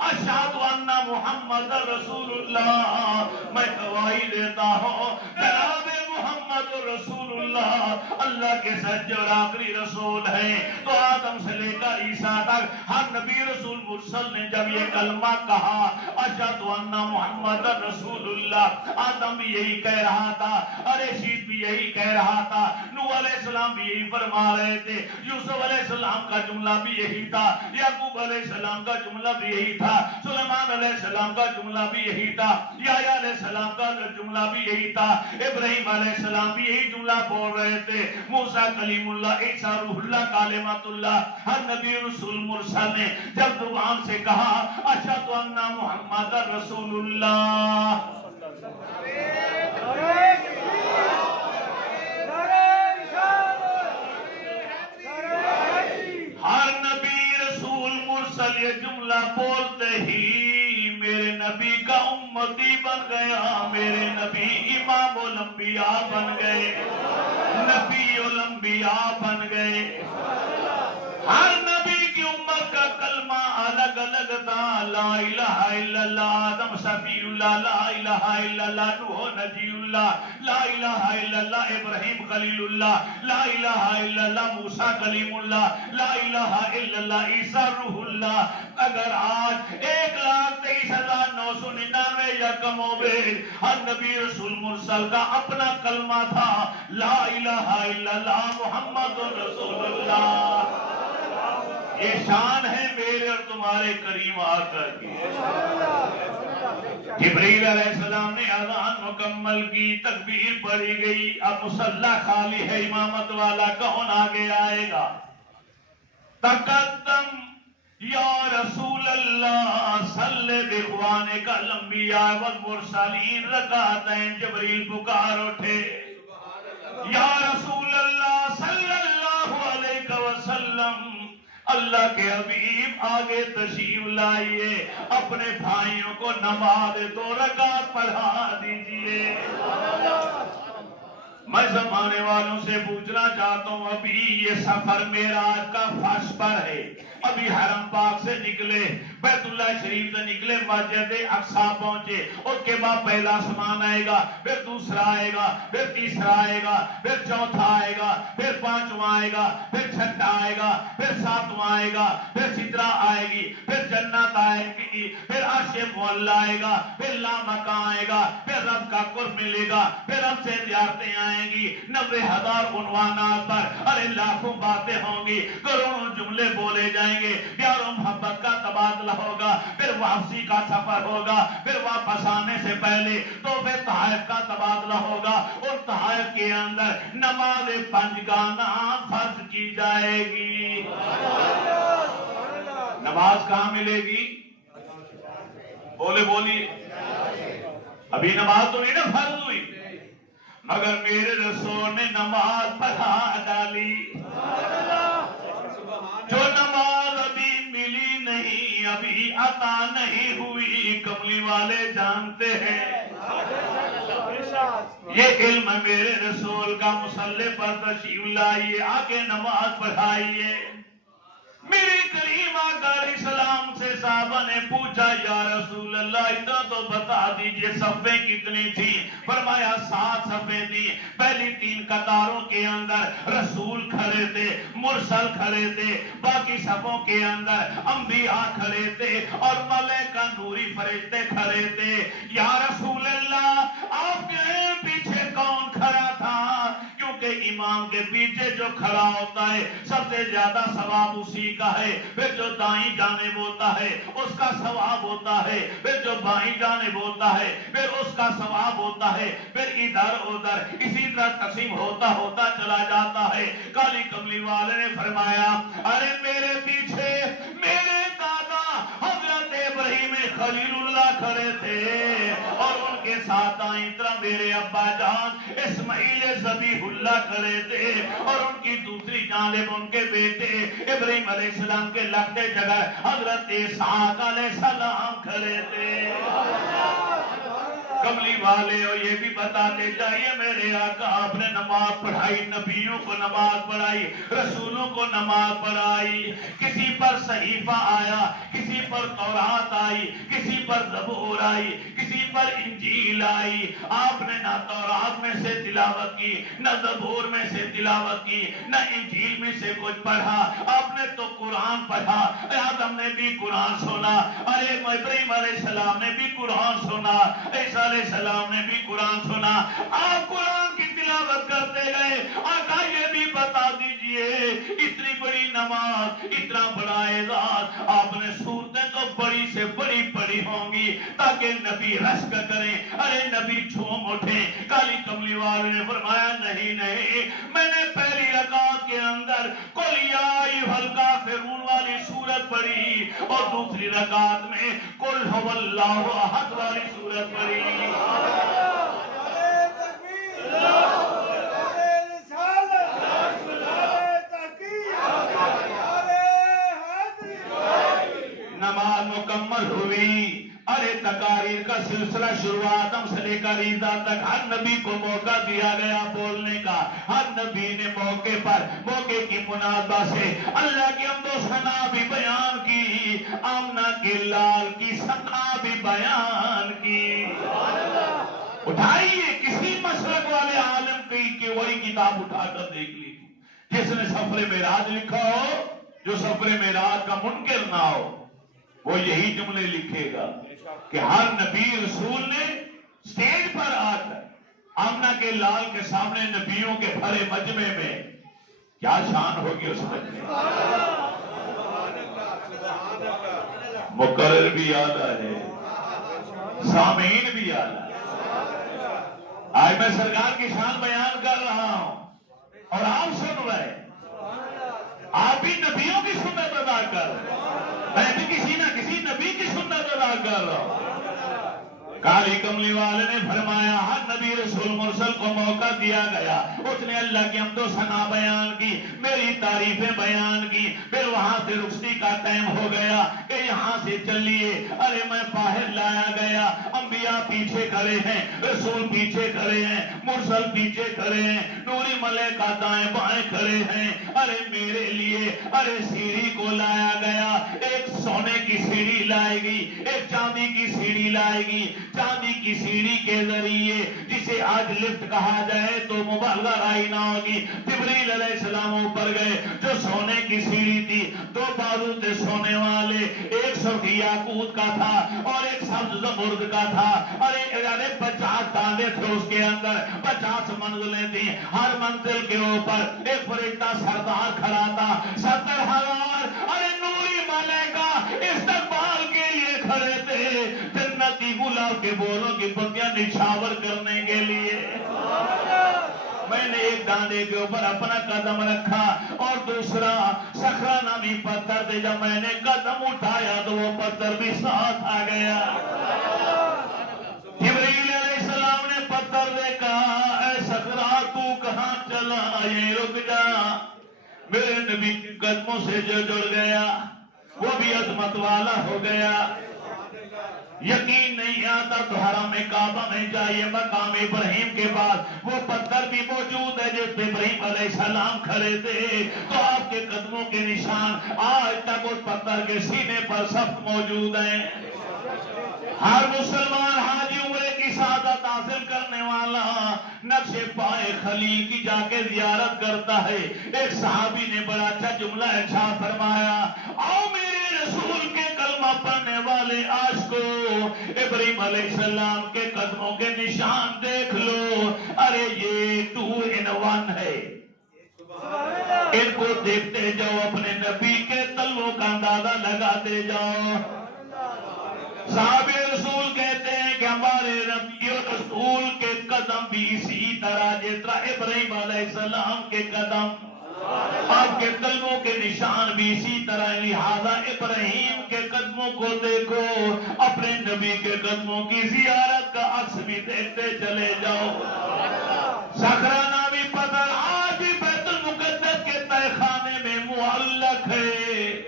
اشہد ان محمد رسول اللہ، میں گواہی دیتا ہوں جناب محمد رسول اللہ اللہ کے سچے اور آخری رسول ہیں۔ تو آدم سے لے کر عیسیٰ تک ہر نبی رسول مرسل نے جب یہ کلمہ کہا اشہد ان محمد رسول اللہ، آدم بھی یہی کہہ رہا تھا، ارے شید بھی یہی کہہ رہا تھا، نوح علیہ السلام بھی یہی فرما رہے تھے، یوسف علیہ السلام کا جملہ بھی یہی تھا، یعقوب علیہ السلام کا جملہ بھی یہی تھا، سلیمان علیہ السلام کا جملہ بھی یہی تھا، یحییٰ علیہ السلام کا جملہ بھی یہی تھا، ابراہیم علیہ السلام بھی یہی جملہ بول رہے تھے، موسیٰ کلیم اللہ، عیسیٰ روح اللہ کلمۃ اللہ، ہر نبی رسول مرسل نے جب زبان سے کہا اشہد ان محمد رسول اللہ، ہر نبی رسول مرسل یہ جملہ بولتے ہی میرے نبی کا امتی بن گیا، میرے نبی امام الانبیاء بن گئے، نبی الانبیاء بن گئے۔ ہر نبی کی امت کا کلمہ الگ الگ تھا، لا الہ الا اللہ آدم صفی اللہ، لا الہ الا اللہ نوح نجی اللہ، لا الہ الا اللہ ابراہیم خلیل اللہ، لا الہ الا اللہ موسیٰ کلیم اللہ، لا الہ الا اللہ عیسیٰ روح اللہ۔ اگر آج 1,23,999 یا کم و بیش ہر نبی رسول مرسل کا اپنا کلمہ تھا لا الہ الا اللہ محمد رسول اللہ، یہ شان ہے میرے اور تمہارے کریم آقا کی۔ جبریل علیہ السلام نے اذان مکمل کی، تکبیر پڑھی گئی، اب مصلی خالی ہے، امامت والا کون آگے آئے گا؟ تقدم یا رسول اللہ صلی باخوانک الانبیاء والمرسلین رکعتین، جبریل پکار اٹھے یا رسول اللہ صلی اللہ علیہ وسلم، اللہ کے حبیب آگے تشریف لائیے، اپنے بھائیوں کو نماز 2 رکعت پڑھا دیجئے۔ میں زمانے والوں سے پوچھنا چاہتا ہوں، ابھی یہ سفر معراج کا فرش پر ہے، ابھی حرم پاک سے نکلے، بیت اللہ شریف سے نکلے، مسجد اقصی پہنچے، اس کے بعد پہلا آسمان آئے گا، پھر دوسرا آئے گا، پھر تیسرا آئے گا، پھر چوتھا آئے گا، پھر 5واں آئے گا، پھر 6واں آئے گا، پھر 7واں آئے گا، پھر سدرہ آئے گی، پھر جنت آئے گی، پھر عرش معلی آئے گا، پھر لامکاں آئے گا، پھر رب کا قرب ملے گا، پھر رب سے زیارتیں آئیں گی، 90,000 عنوانات پر ارے لاکھوں باتیں ہوں گی، کروڑوں جملے بولے جائیں گے، پیار و محبت کا تبادلہ ہوگا، پھر واپسی کا سفر ہوگا، پھر واپس آنے سے پہلے تو پھر تحائف کا تبادلہ ہوگا، اور تحائف کے اندر نماز 5 گانا فرض کی جائے گی۔ نماز کہاں ملے گی؟ بولی ابھی نماز تو نہیں نا فرض ہوئی، مگر میرے رسول نے نماز پڑھا ڈالی۔ جو نماز ابھی ملی نہیں، ابھی عطا نہیں ہوئی، کملی والے جانتے ہیں، یہ علم میرے رسول کا، مصلی پر تشریف لائیے، آگے نماز پڑھائیے۔ میرے کریم آقا علیہ السلام سے صحابہ نے پوچھا یا رسول اللہ اتنا تو بتا دیجئے صفیں کتنی تھی؟ فرمایا 7 صفیں تھی. پہلی 3 قطاروں کے اندر رسول کھڑے تھے، مرسل کھڑے تھے، باقی صفوں کے اندر انبیاء کھڑے تھے اور ملائکہ نوری فرشتے کھڑے تھے. یا رسول اللہ آپ کے پیچھے کون کھڑا تھا؟ کیونکہ امام کے پیچھے جو کھڑا ہوتا ہے سب سے زیادہ ثواب اسی کا ہے. پھر جو دائیں جانب ہوتا ہے اس کا ثواب ہوتا ہے، پھر جو بائیں جانب ہوتا ہے پھر اس کا ثواب ہوتا ہے، پھر ادھر ادھر اسی طرح تقسیم ہوتا ہوتا چلا جاتا ہے. کالی کملی والے نے فرمایا ارے میرے پیچھے میرے دادا حضرت ابراہیم خلیل اللہ کھڑے تھے اور ان کے ساتھ دائیں طرف میرے ابا جان اسماعیل ذبیح اللہ کھڑے تھے اور ان کی دوسری جانب ان کے بیٹے ابراہیم علیہ السلام کے لگتے جگہ حضرت اسحاق علیہ السلام کھڑے تھے. کملی والے اور یہ بھی بتاتے جائیے میرے آقا آپ نے نماز پڑھائی، نبیوں کو نماز پڑھائی، رسولوں کو نماز پڑھائی. کسی پر صحیفہ آیا، کسی پر تورات آئی، کسی پر زبور آئی، کسی پر انجیل آئی. آپ نے نہ تورات میں سے تلاوت کی، نہ زبور میں سے تلاوت کی، نہ انجیل میں سے کچھ پڑھا. آپ نے تو قرآن پڑھا. آدم نے بھی قرآن سنا، ارے ابراہیم علیہ السلام نے بھی قرآن سنا، عیسیٰ علیہ السلام نے بھی قرآن سنا. آپ قرآن کی تلاوت کرتے گئے. آقا یہ بھی بتا دیجئے اتنی بڑی نماز، اتنا بڑا اعزاز، آپ نے صورتیں تو بڑی سے بڑی پڑھی ہوں گی تاکہ نبی رشک کریں، ارے نبی جھوم اٹھیں. کالی کملی والے نے فرمایا نہیں نہیں، میں نے پہلی رکعت کے اندر قل یا ایھا الکافرون والی سورت پڑھی اور دوسری رکعت میں قل ھو اللہ احد والی سورت پڑھی. نماز مکمل ہوئی. ارے تقاریر کا سلسلہ شروع آدم سے لے کر عیسیٰ تک ہر نبی کو موقع دیا گیا بولنے کا. ہر نبی نے موقع پر موقع کی مناسبت سے اللہ کی حمد و ثنا بھی بیان کی، آمنہ کے لال کی ثنا بھی بیان کی. اٹھائیے کسی مسلک والے عالم کی وہی کتاب اٹھا کر دیکھ لیجیے جس نے سفر معراج لکھا ہو. جو سفر معراج کا منکر نہ ہو وہ یہی جملے لکھے گا کہ ہر نبی رسول نے سٹیج پر آ کر آمنہ کے لال کے سامنے نبیوں کے بھرے مجمع میں کیا شان ہوگی اس میں. مقرر بھی آدھا ہے، سامعین بھی آدھا ہے. آج میں سرکار کی شان بیان کر رہا ہوں اور آپ سن رہے، آپ بھی نبیوں کی سنت ادا کر رہے، میں بھی کسی نہ کسی نبی کی سنت ادا کر رہا ہوں. کالی کملی والے نے فرمایا ہر نبی رسول مرسل کو موقع دیا گیا، اس نے اللہ کی حمد و ثنا بیان کی، میری تعریفیں بیان کی. پھر وہاں سے رخصتی کا ٹائم ہو گیا کہ یہاں سے چلیے. ارے میں باہر لایا گیا، انبیاء پیچھے کھڑے ہیں، رسول پیچھے کھڑے ہیں، مرسل پیچھے کھڑے ہیں، نوری ملائکہ دائیں بائیں کھڑے ہیں. ارے میرے لیے ارے سیڑھی کو لایا گیا. ایک سونے کی سیڑھی لائے گی، ایک چاندی کی سیڑھی لائے گی. چاندی کی سیڑھی کے ذریعے جسے آج لفٹ کہا جائے تو مبالغہ رائی نہ ہوگی. جبریل علیہ السلام اوپر گئے. جو سونے کی سیڑھی تھی 2 بازو تھے سونے والے، ایک سرخ یاقوت کا تھا اور ایک سبز زمرد کا تھا. ارے 50 تاندے تھے اس کے اندر، 50 منزلیں تھیں. ہر منزل کے اوپر ایک فرشتہ سردار کھڑا تھا. 70,000 ارے نوری ملائکہ استقبال کے لیے کھڑے تھے، جنتی گلاب کے بولوں کی پتیاں نچھاور کرنے کے لیے. میں نے ایک ڈانڈے کے اوپر اپنا قدم رکھا اور دوسرا صخرہ نامی پتھر تھے. جب میں نے قدم اٹھایا تو وہ پتھر بھی ساتھ آ گیا. جبریل علیہ السلام نے پتھر دیکھا، اے صخرہ تو کہاں چلا، یہ رک جا. میرے نبی کے قدموں سے جو جڑ گیا وہ بھی عظمت والا ہو گیا. یقین نہیں آتا تو حرم کعبہ میں جائیے، مقام ابراہیم کے بعد وہ پتھر بھی موجود ہے جس پہ ابراہیم علیہ السلام کھڑے تھے، تو آپ کے قدموں کے نشان آج تک اس پتھر کے سینے پر سب موجود ہیں۔ ہر مسلمان حاجی عمرے کی سعادت حاصل کرنے والا نقش پائے خلیل کی جا کے زیارت کرتا ہے۔ ایک صحابی نے بڑا اچھا جملہ ارشاد فرمایا، آؤ میرے رسول کے کلمہ پڑھنے والے عاشقوں، ابراہیم علیہ السلام کے قدموں کے نشان دیکھ لو، ارے یہ 2 in 1 ہے۔ ان کو دیکھتے جاؤ، اپنے نبی کے تلووں کا اندازہ لگاتے جاؤ۔ صحابہ رسول کہتے ہیں کہ ہمارے نبی رسول کے قدم بھی اسی طرح جس طرح ابراہیم علیہ السلام کے قدم، آپ کے قدموں کے نشان بھی اسی طرح، لہذا ابراہیم کے قدموں کو دیکھو، اپنے نبی کے قدموں کی زیارت کا عکس بھی دیکھتے چلے جاؤ۔ صخرہ بھی پتھر آج بھی بیت المقدس کے تہہ خانے میں معلق ہے،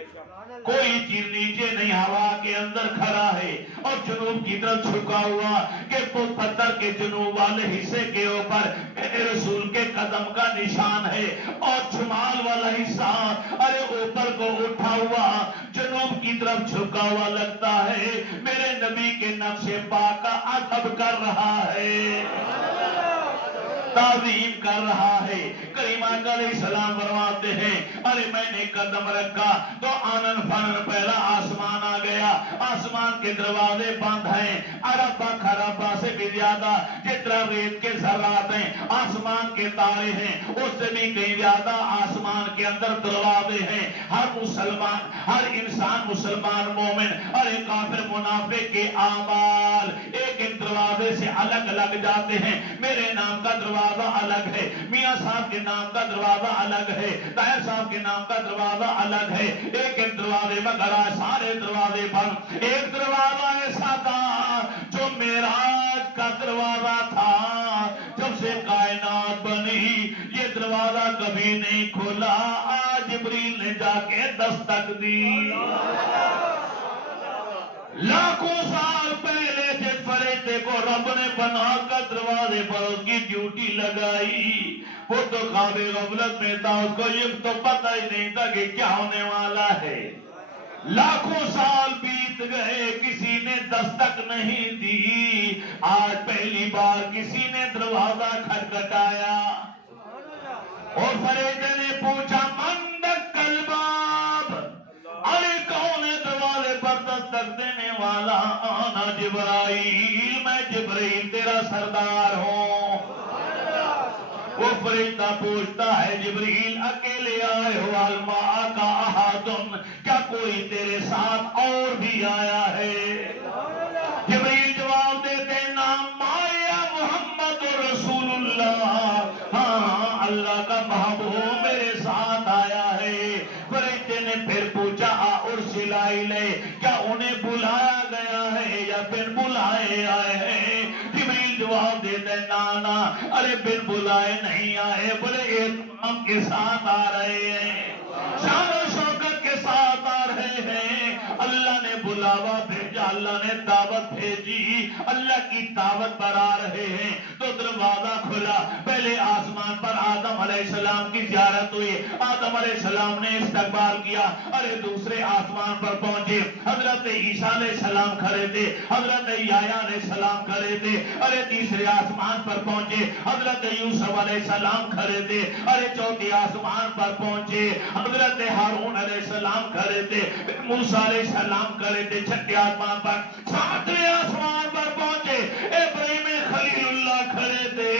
کوئی چیز نیچے نہیں، ہوا کے اندر کھڑا ہے اور جنوب کی طرف جھکا ہوا کہ وہ پتھر کے جنوب والے حصے کے اوپر میرے رسول کے قدم کا نشان ہے، اور شمال والا حصہ ارے اوپر کو اٹھا ہوا جنوب کی طرف جھکا ہوا لگتا ہے، میرے نبی کے نقش پا کا ادب کر رہا ہے، تعظیم کر رہا ہے۔ کریم آقا علیہ السلام فرماتے ہیں، ارے میں نے قدم رکھا تو آنن فنن پہلا آسمان آ گیا، آسمان کے دروازے بند ہیں، عربہ خرابہ سے بھی زیادہ جتنا ریت کے ذرات ہیں، آسمان کے تارے ہیں، اس سے بھی کہیں زیادہ آسمان کے اندر دروازے ہیں۔ ہر مسلمان، ہر انسان مسلمان مومن اور ایک کافر منافق کے اعمال ایک ایک دروازے سے الگ الگ جاتے ہیں۔ میرے نام کا دروازہ الگ ہے، میاں صاحب کے نام کا دروازہ الگ ہے، طاہر صاحب کے نام کا دروازہ الگ ہے، ایک ایک دروازے مگر سارے دروازے بند۔ ایک دروازہ ایسا تھا جو معراج کا دروازہ تھا، جب سے کائنات بنی یہ دروازہ کبھی نہیں کھولا، آج جبریل نے جا کے دستک دی۔ لاکھوں سال پہلے جس فرشتے کو رب نے بنا کر دروازے پر اس کی ڈیوٹی لگائی، وہ تو خواب غفلت میں تھا، اس کو یہ تو پتہ ہی نہیں تھا کہ کیا ہونے والا ہے۔ لاکھوں سال بیت گئے، کسی نے دستک نہیں دی، آج پہلی بار کسی نے دروازہ کھٹکھٹایا اور فرشتے نے پوچھا، من دقل باب، ارے کون ہے دروازے پر دستک دینے والا؟ آنا جبرائیل، میں جبرائیل تیرا سردار ہوں۔ وہ فرشتہ پوچھتا ہے، جبرائیل اکیلے آئے ہو؟ الماء کا احدن، کیا کوئی تیرے ساتھ اور بھی آیا ہے؟ جبرائیل جواب دیتے، نام مایا محمد رسول اللہ، ہاں اللہ کا محبوب میرے ساتھ آیا ہے۔ فرشتے نے پھر پوچھا، ارسل الیہ، کیا انہیں بلایا گیا ہے یا بن بلائے آئے ہیں؟ جبریل جواب دیتے، نانا، ارے بن بلائے نہیں آئے، بڑے اہتمام کے ساتھ آ رہے ہیں، شان و شوکت کے ساتھ آ رہے ہیں۔ اللہ نے بلاوا بھیجا، اللہ نے دعوت بھیجی، اللہ کی دعوت پر آ رہے ہیں تو دروازہ کھلا۔ پہلے آسمان پر آدم علیہ السلام کی زیارت ہوئی، آدم علیہ السلام نے استقبال کیا۔ ارے دوسرے آسمان پر پہنچے، حضرت عیسیٰ علیہ السلام کھڑے تھے، حضرت یحییٰ علیہ السلام کھڑے تھے۔ ارے تیسرے آسمان پر پہنچے، حضرت یوسف علیہ السلام کھڑے تھے۔ ارے چوتھے آسمان پر پہنچے، حضرت ہارون علیہ السلام کھڑے تھے، موسیٰ علیہ السلام کھڑے تھے۔ چھٹے آسمان پر، ساتویں آسمان پر پہنچے، ابراہیم خلیل اللہ کھڑے تھے۔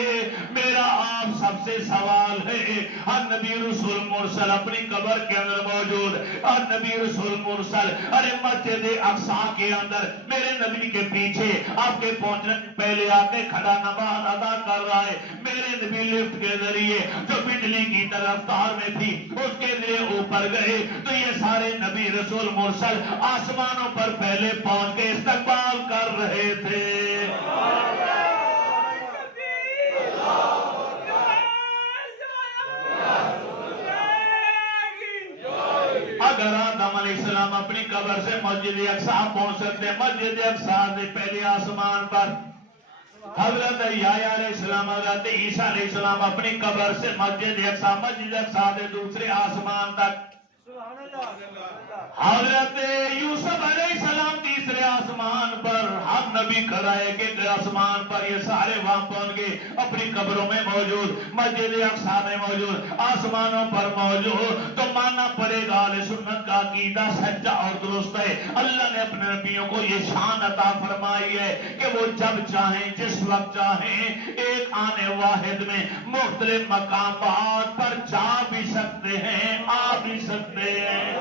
میرا آپ سب سے سوال ہے، ہر نبی رسول مرسل اپنی قبر کے اندر موجود، ہر نبی رسول مرسل ارے مسجد اقصی کے اندر میرے نبی کے پیچھے آپ کے پہنچنے پہلے آتے کھڑا نماز ادا کر رہا ہے۔ میرے نبی لفٹ کے ذریعے جو بجلی کی رفتار میں تھی اس کے لیے اوپر گئے، تو یہ سارے نبی رسول مرسل آسمانوں پر پہلے پہنچ کے استقبال کر رہے تھے۔ اگر آدم علیہ السلام اپنی قبر سے مسجد اقصی پہنچ سکتے ہیں. مسجد اقصی سے پہلے آسمان پر حضرت یحییٰ علیہ السلام، حضرت عیسیٰ علیہ السلام اپنی قبر سے مسجد اقصی سے دوسرے آسمان تک. حضرت یوسف علیہ السلام تیسرے آسمان پر. ہم نبی کھڑائے کہ آسمان پر یہ سارے وہاں پہنچ گئے، اپنی قبروں میں موجود، مسجد اقصی میں موجود، آسمانوں پر موجود. تو ماننا پڑے گا اہل سنت کا عقیدہ سچا اور درست ہے. اللہ نے اپنے نبیوں کو یہ شان عطا فرمائی ہے کہ وہ جب چاہیں جس وقت چاہیں ایک آنے واحد میں مختلف مقامات پر جا بھی سکتے ہیں، آ بھی سکتے ہیں.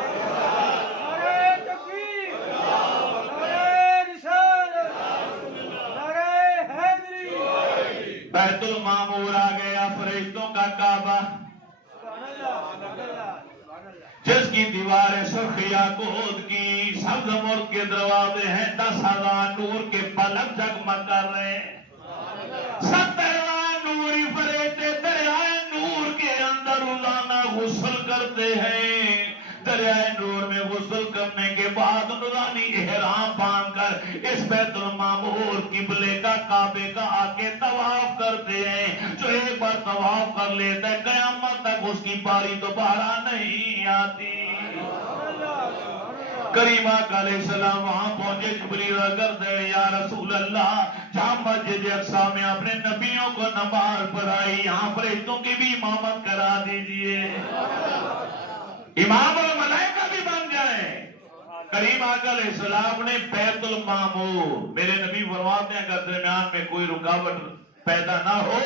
نعرہ تکبیر، نعرہ رسالت، نعرہ حیدری. بیت المعمور آ گیا، فرشتوں کا کعبہ جس کی دیواریں سرخ یاقوت کی، سبز مرغ کے دروازے ہیں، 10,000 نور کے پلک جگمگ کر رہے ہیں. 70,000 نوری فرشتے دریائے نور کے اندر روزانہ غسل کرتے ہیں. دریائے نور میں غسل کرنے کے بعد نورانی احرام باندھ کر اس بیت المعمور قبلے کا کعبے کا آ کے طواف کرتے ہیں. جو ایک بار طواف کر لیتا ہے قیامت تک اس کی باری دوبارہ نہیں آتی. کریم آقا علیہ السلام وہاں پہنچے. جبریل کرتے یا رسول اللہ، جہاں مسجد اقصی میں اپنے نبیوں کو نماز پڑھائی، یہاں فرشتوں کی بھی امامت کرا دیجئے، امام الملائکہ بھی بن جائیں. کریم آقا علیہ السلام نے بیت المعمور، میرے نبی فرماتے ہیں اگر درمیان میں کوئی رکاوٹ پیدا نہ ہو،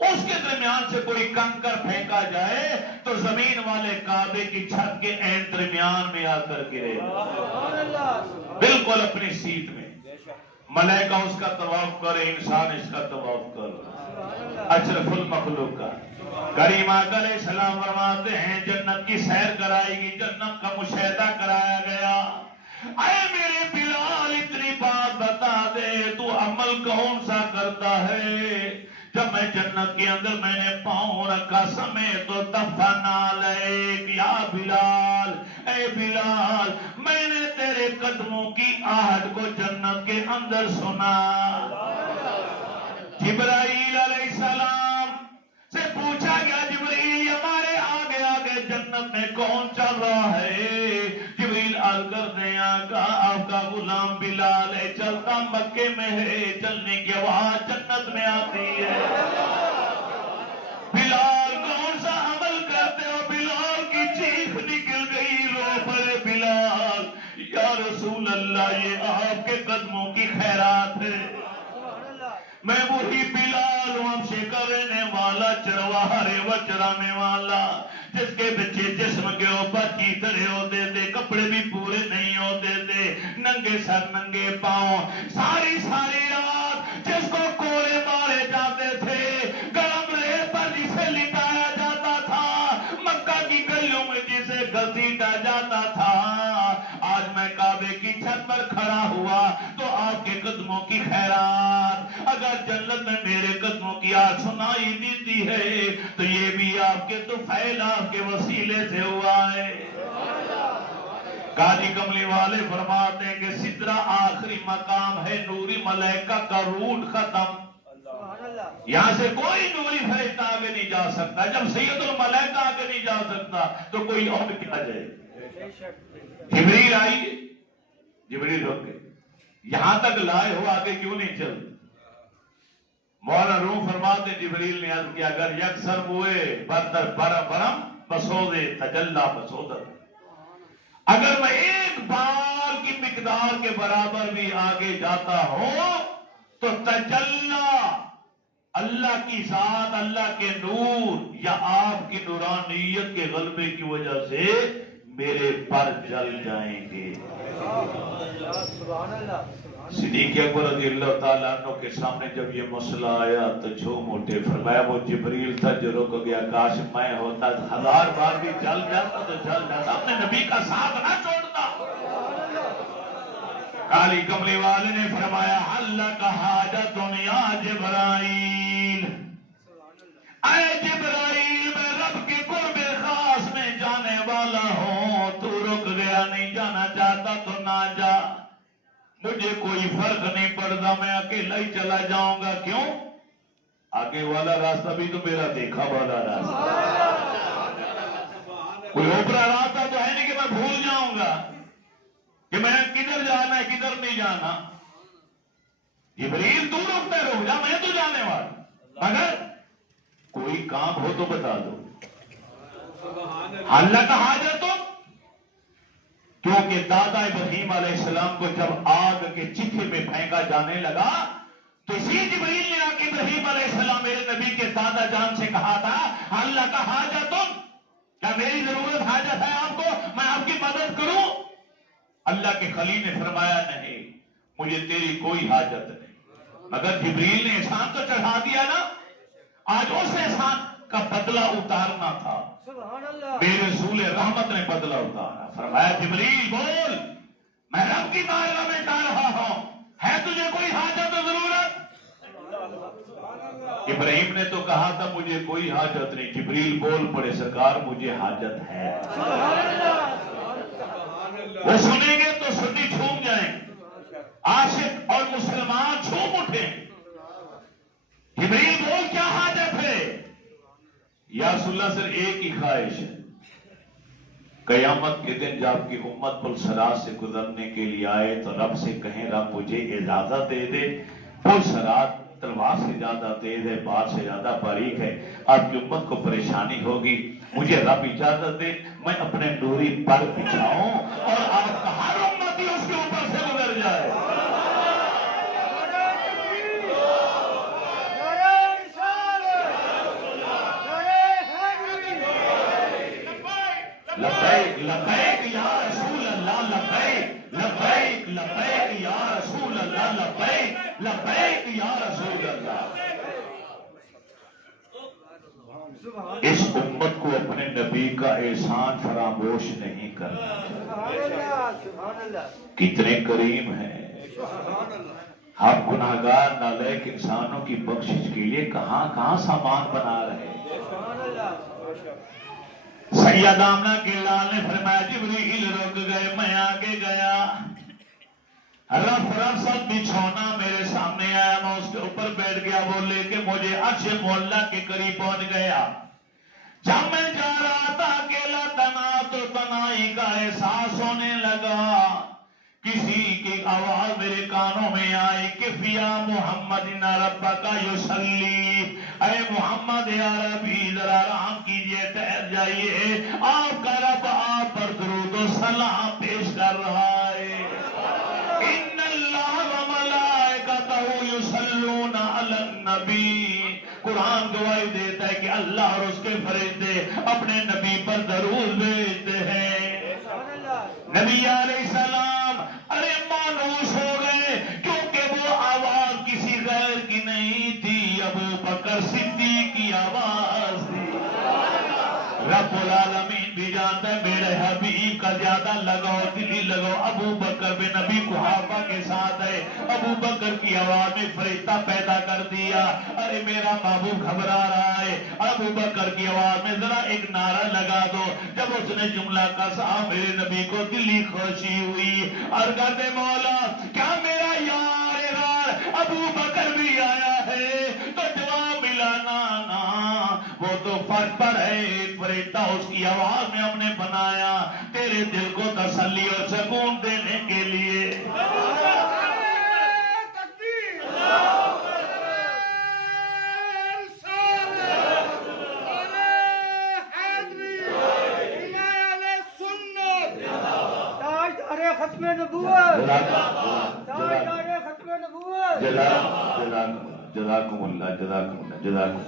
اس کے درمیان سے کوئی کنکر پھینکا جائے تو زمین والے کعبے کی چھت کے عین درمیان میں آ کر گرے، بالکل اپنی سیٹ میں. ملائکہ اس کا طواف کرے، انسان اس کا طواف کرے، اشرف المخلوق کا. کریم آقا علیہ السلام فرماتے ہیں جنت کی سیر کرائی گی، جنت کا مشاہدہ کرایا گیا. اے میرے بلال اتنی بات بتا دے، تو عمل کون سا کرتا ہے؟ جب میں جنت کے اندر میں نے پاؤں رکھا سمے تو تفنا علیک یا بلال، اے بلال میں نے تیرے قدموں کی آہٹ کو جنت کے اندر سنا. جبرائیل علیہ السلام سے پوچھا گیا جبریل ہمارے آگے آگے جنت میں کون چل رہا ہے؟ جبریل عرض کرتے ہیں آقا آپ کا غلام بلال ہے، چلتا مکے میں ہے، چلنے کی آواز جنت میں آتی ہے. بلال کون سا عمل کرتے ہو؟ بلال کی چیخ نکل گئی، رو پڑے بلال یا رسول اللہ یہ آپ کے قدموں کی خیرات ہے. میں وہی بلال ہوں، ہم شکر رہنے والا، چرواہا ریوہ چرانے والا، جس کے بچے جسم کے اوپر چیتڑے ہوتے تھے، کپڑے بھی پورے نہیں ہوتے تھے، ننگے سر ننگے پاؤں، ساری رات جس کو کوڑے مارے جاتے تھے، گرم ریت پر جسے لٹایا جاتا تھا، مکہ کی گلیوں میں جسے گھسیٹا جاتا تھا. آج میں کعبے کی چھت پر کھڑا ہوا تو آپ کے قدموں کی خیرات. اگر جنت میں میرے قدموں کی آج سنائی دیتی ہے تو یہ بھی آپ کے طفیل آپ کے وسیلے سے ہوا ہے. قاضی کملی والے فرماتے ہیں کہ سدرہ آخری مقام ہے، نوری ملائکہ کا روٹ ختم، یہاں سے کوئی نوری فرشتہ آگے نہیں جا سکتا. جب سید الملائکہ آگے نہیں جا سکتا تو کوئی اور کیا جائے. جبریل آئی، جبریل رک گئے، یہاں تک لائے ہو آگے کیوں نہیں چل؟ مولانا روم فرماتے جبریل نے عرض کیا اگر یکسر ہوئے برتر برم بسودے تجلا بسودت، اگر میں ایک بار کی مقدار کے برابر بھی آگے جاتا ہوں تو تجلا اللہ کی ذات، اللہ کے نور یا آپ کی نورانیت کے غلبے کی وجہ سے میرے پر جل جائیں گے. صدیق اکبر رضی اللہ تعالیٰ عنہ کے سامنے جب یہ مسئلہ آیا تو جھوم اٹھے. فرمایا وہ جبریل تھا جو رک گیا، کاش میں ہوتا 1000 بار بھی جل جاتا تو جل جاتا، اپنے نبی کا ساتھ نہ چھوڑتا. قاضی کملی والے نے فرمایا اللہ کا حاجت یا جبرائیل، اے جبرائیل میں رب کے قرب خاص میں جانے والا ہوں، تو رک گیا فرمایا نہیں جانا چاہتا تو نہ جا، مجھے کوئی فرق نہیں پڑتا، میں اکیلا ہی چلا جاؤں گا۔ کیوں؟ آگے والا راستہ بھی تو میرا دیکھا والا راستہ ہے، کوئی اوپرا راستہ تو ہے نہیں کہ میں بھول جاؤں گا کہ میں کدھر جانا ہے کدھر نہیں جانا۔ جبریل تو رکتا ہے، رک جا، میں تو جانے والا، مگر کوئی کام ہو تو بتا دو۔ اللہ کا حاجت ہو، کیونکہ دادا ابراہیم علیہ السلام کو جب آگ کے چکھے میں پھینکا جانے لگا تو اسی جبریل نے آ کے ابراہیم علیہ السلام میرے نبی کے دادا جان سے کہا تھا اللہ کا حاجت ہو، کیا میری ضرورت حاجت ہے آپ کو، میں آپ کی مدد کروں؟ اللہ کے خلیل نے فرمایا نہیں، مجھے تیری کوئی حاجت نہیں، مگر جبریل نے احسان تو چڑھا دیا نا، آج اس احسان کا بدلہ اتارنا تھا۔ سبحان اللہ، میرے رسول رحمت نے بدلہ اتارا، فرمایا جبریل بول، میں رب کی بارگاہ میں جا رہا ہوں، ہے تجھے کوئی حاجت و ضرورت؟ ابراہیم نے تو کہا تھا مجھے کوئی حاجت نہیں، جبریل بول پڑے سرکار مجھے حاجت ہے۔ وہ سنیں گے تو سنی جھوم جائیں، عاشق اور مسلمان جھوم اٹھیں۔ جبریل بول کیا حاجت ہے؟ یا رسول اللہ صرف ایک ہی خواہش ہے، قیامت کے دن جب آپ کی امت پل صراط سے گزرنے کے لیے آئے تو رب سے کہیں رب مجھے اجازت دے دے، پل صراط تلوار سے زیادہ تیز ہے، بار سے زیادہ باریک ہے، آپ کی امت کو پریشانی ہوگی، مجھے رب اجازت دے میں اپنے نوری پر بچھاؤں اور آپ کا ہر امتی اس کے اوپر سے گزر جائے۔ لبیک لبیک یا رسول اللہ، لبیک لبیک لبیک یا رسول اللہ، لبیک لبیک یا رسول اللہ۔ اس امت کو اپنے نبی کا احسان فراموش نہیں کرنا۔ کتنے کریم ہیں ہم، گناہگار نالائق انسانوں کی بخشش کے لیے کہاں کہاں سامان بنا رہے ہیں۔ سید آمنہ کے لال نے فرمایا جبریل رک گئے، میں آگے گیا، رف رف سب بچھونا میرے سامنے آیا، میں اس کے اوپر بیٹھ گیا، وہ لے کے مجھے عرش معلیٰ کے قریب پہنچ گیا۔ جب میں جا رہا تھا اکیلا تنہا تو تنہائی کا احساس ہونے لگا، کسی کی آواز میرے کانوں میں آئی کہ فیا محمد ان ربک یصلی، اے محمد یا ربی ذرا آرام کیجئے، ٹھہر جائیے، آپ کا رب آپ پر درود و سلام پیش کر رہا ہے۔ ان اللہ و ملائکتہ یصلون علی النبی، قرآن گواہی دیتا ہے کہ اللہ اور اس کے فرشتے اپنے نبی پر درود بھیجتے ہیں۔ نبی علیہ السلام ارے مانوس ہو گئے کیونکہ وہ آواز کسی غیر کی نہیں تھی، ابو بکر صدیق کی آواز تھی۔ رب العالمین بھی جانتا ہے میرے حبیب کا زیادہ لگاؤ دلی لگاؤ ابو بکر بن نبی قحافہ کے ساتھ ہے، ابو بکر کی آواز میں فرشتہ پیدا کر دیا، ارے میرا محبوب گھبرا رہا ہے، ابو بکر کی آواز میں ذرا ایک نعرہ لگا دو۔ جب اس نے جملہ کہا میرے نبی کو دلی خوشی ہوئی، اور کہتے مولا کیا میرا یار ابو بکر بھی آیا ہے؟ تو جواب ملا نا، وہ تو فرق پر ہے، ایک فرشتہ اس کی آواز میں ہم نے بنایا تیرے دل کو تسلی اور سکون دینے کے لیے۔ ختم نبوت، ختم نبوت، جزاکم اللہ جزاکم اللہ جزاکم۔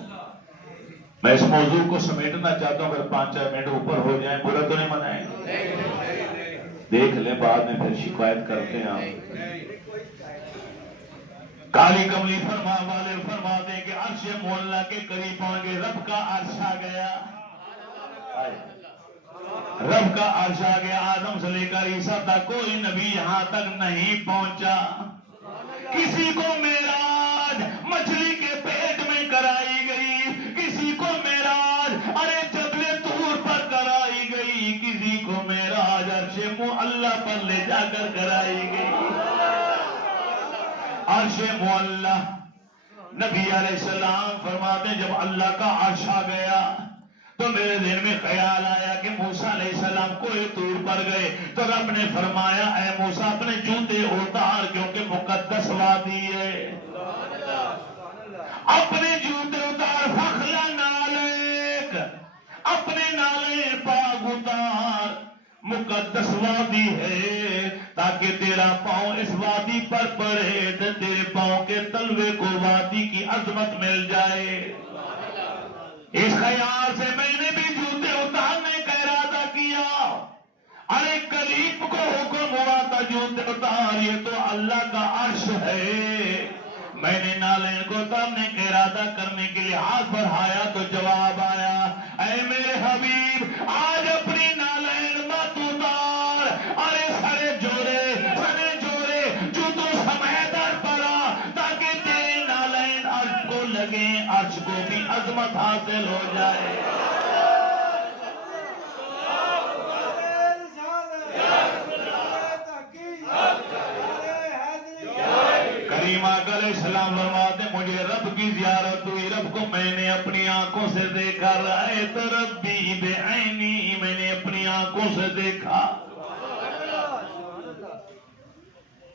میں اس موضوع کو سمیٹنا چاہتا ہوں، اگر 5-4 منٹ اوپر ہو جائیں برا تو نہیں منائیں، دیکھ لیں بعد میں پھر شکایت کرتے ہیں آپ۔ کالی کملی فرما والے فرماتے ہیں کہ عرش معلیٰ کے قریب پہنچ گئے، رب کا عرش آ گیا، رب کا عرش آ گیا، آدم سے لے کر عیسیٰ تک کوئی نبی یہاں تک نہیں پہنچا۔ کسی کو معراج مچھلی کے پیٹ میں کرائی گئی، کسی کو معراج ارے جبل طور پر کرائی گئی، کسی کو معراج عرش عرش معلی پر لے جا کر کرائی گئی. عرش معلی نبی علیہ السلام فرماتے ہیں جب اللہ کا عرش آ گیا تو میرے دل میں خیال آیا کہ موسیٰ علیہ السلام کوئی طور پر گئے تو رب نے فرمایا اے موسیٰ اپنے جوتے اتار کیونکہ مقدس وادی ہے. اپنے جوتے اتار فخلا نالک اپنے نالے پاک اتار مقدس وادی ہے تاکہ تیرا پاؤں اس وادی پر پڑے تو تیرے پاؤں کے تلوے کو وادی کی عظمت مل جائے. اس خیال سے میں نے بھی جوتے اتارنے کا ارادہ کیا. ارے کلیم کو حکم ہوا تھا جوتے اتار یہ تو اللہ کا عرش ہے. میں نے نالین کو اتارنے کا ارادہ کرنے کے لیے ہاتھ بڑھایا تو جواب آیا اے میرے حبیب آج اپنی نالین مت اتار. ارے سرے جوڑے جوتوں سمیت پڑا تاکہ تیرے نالین عرش کو لگے عرش کو بھی عظمت حاصل ہو جائے. کریم آقا علیہ السلام فرماتے مجھے رب کی زیارت ہوئی. رب کو میں نے اپنی آنکھوں سے دیکھا. رأیت ربی بعینی میں نے اپنی آنکھوں سے دیکھا.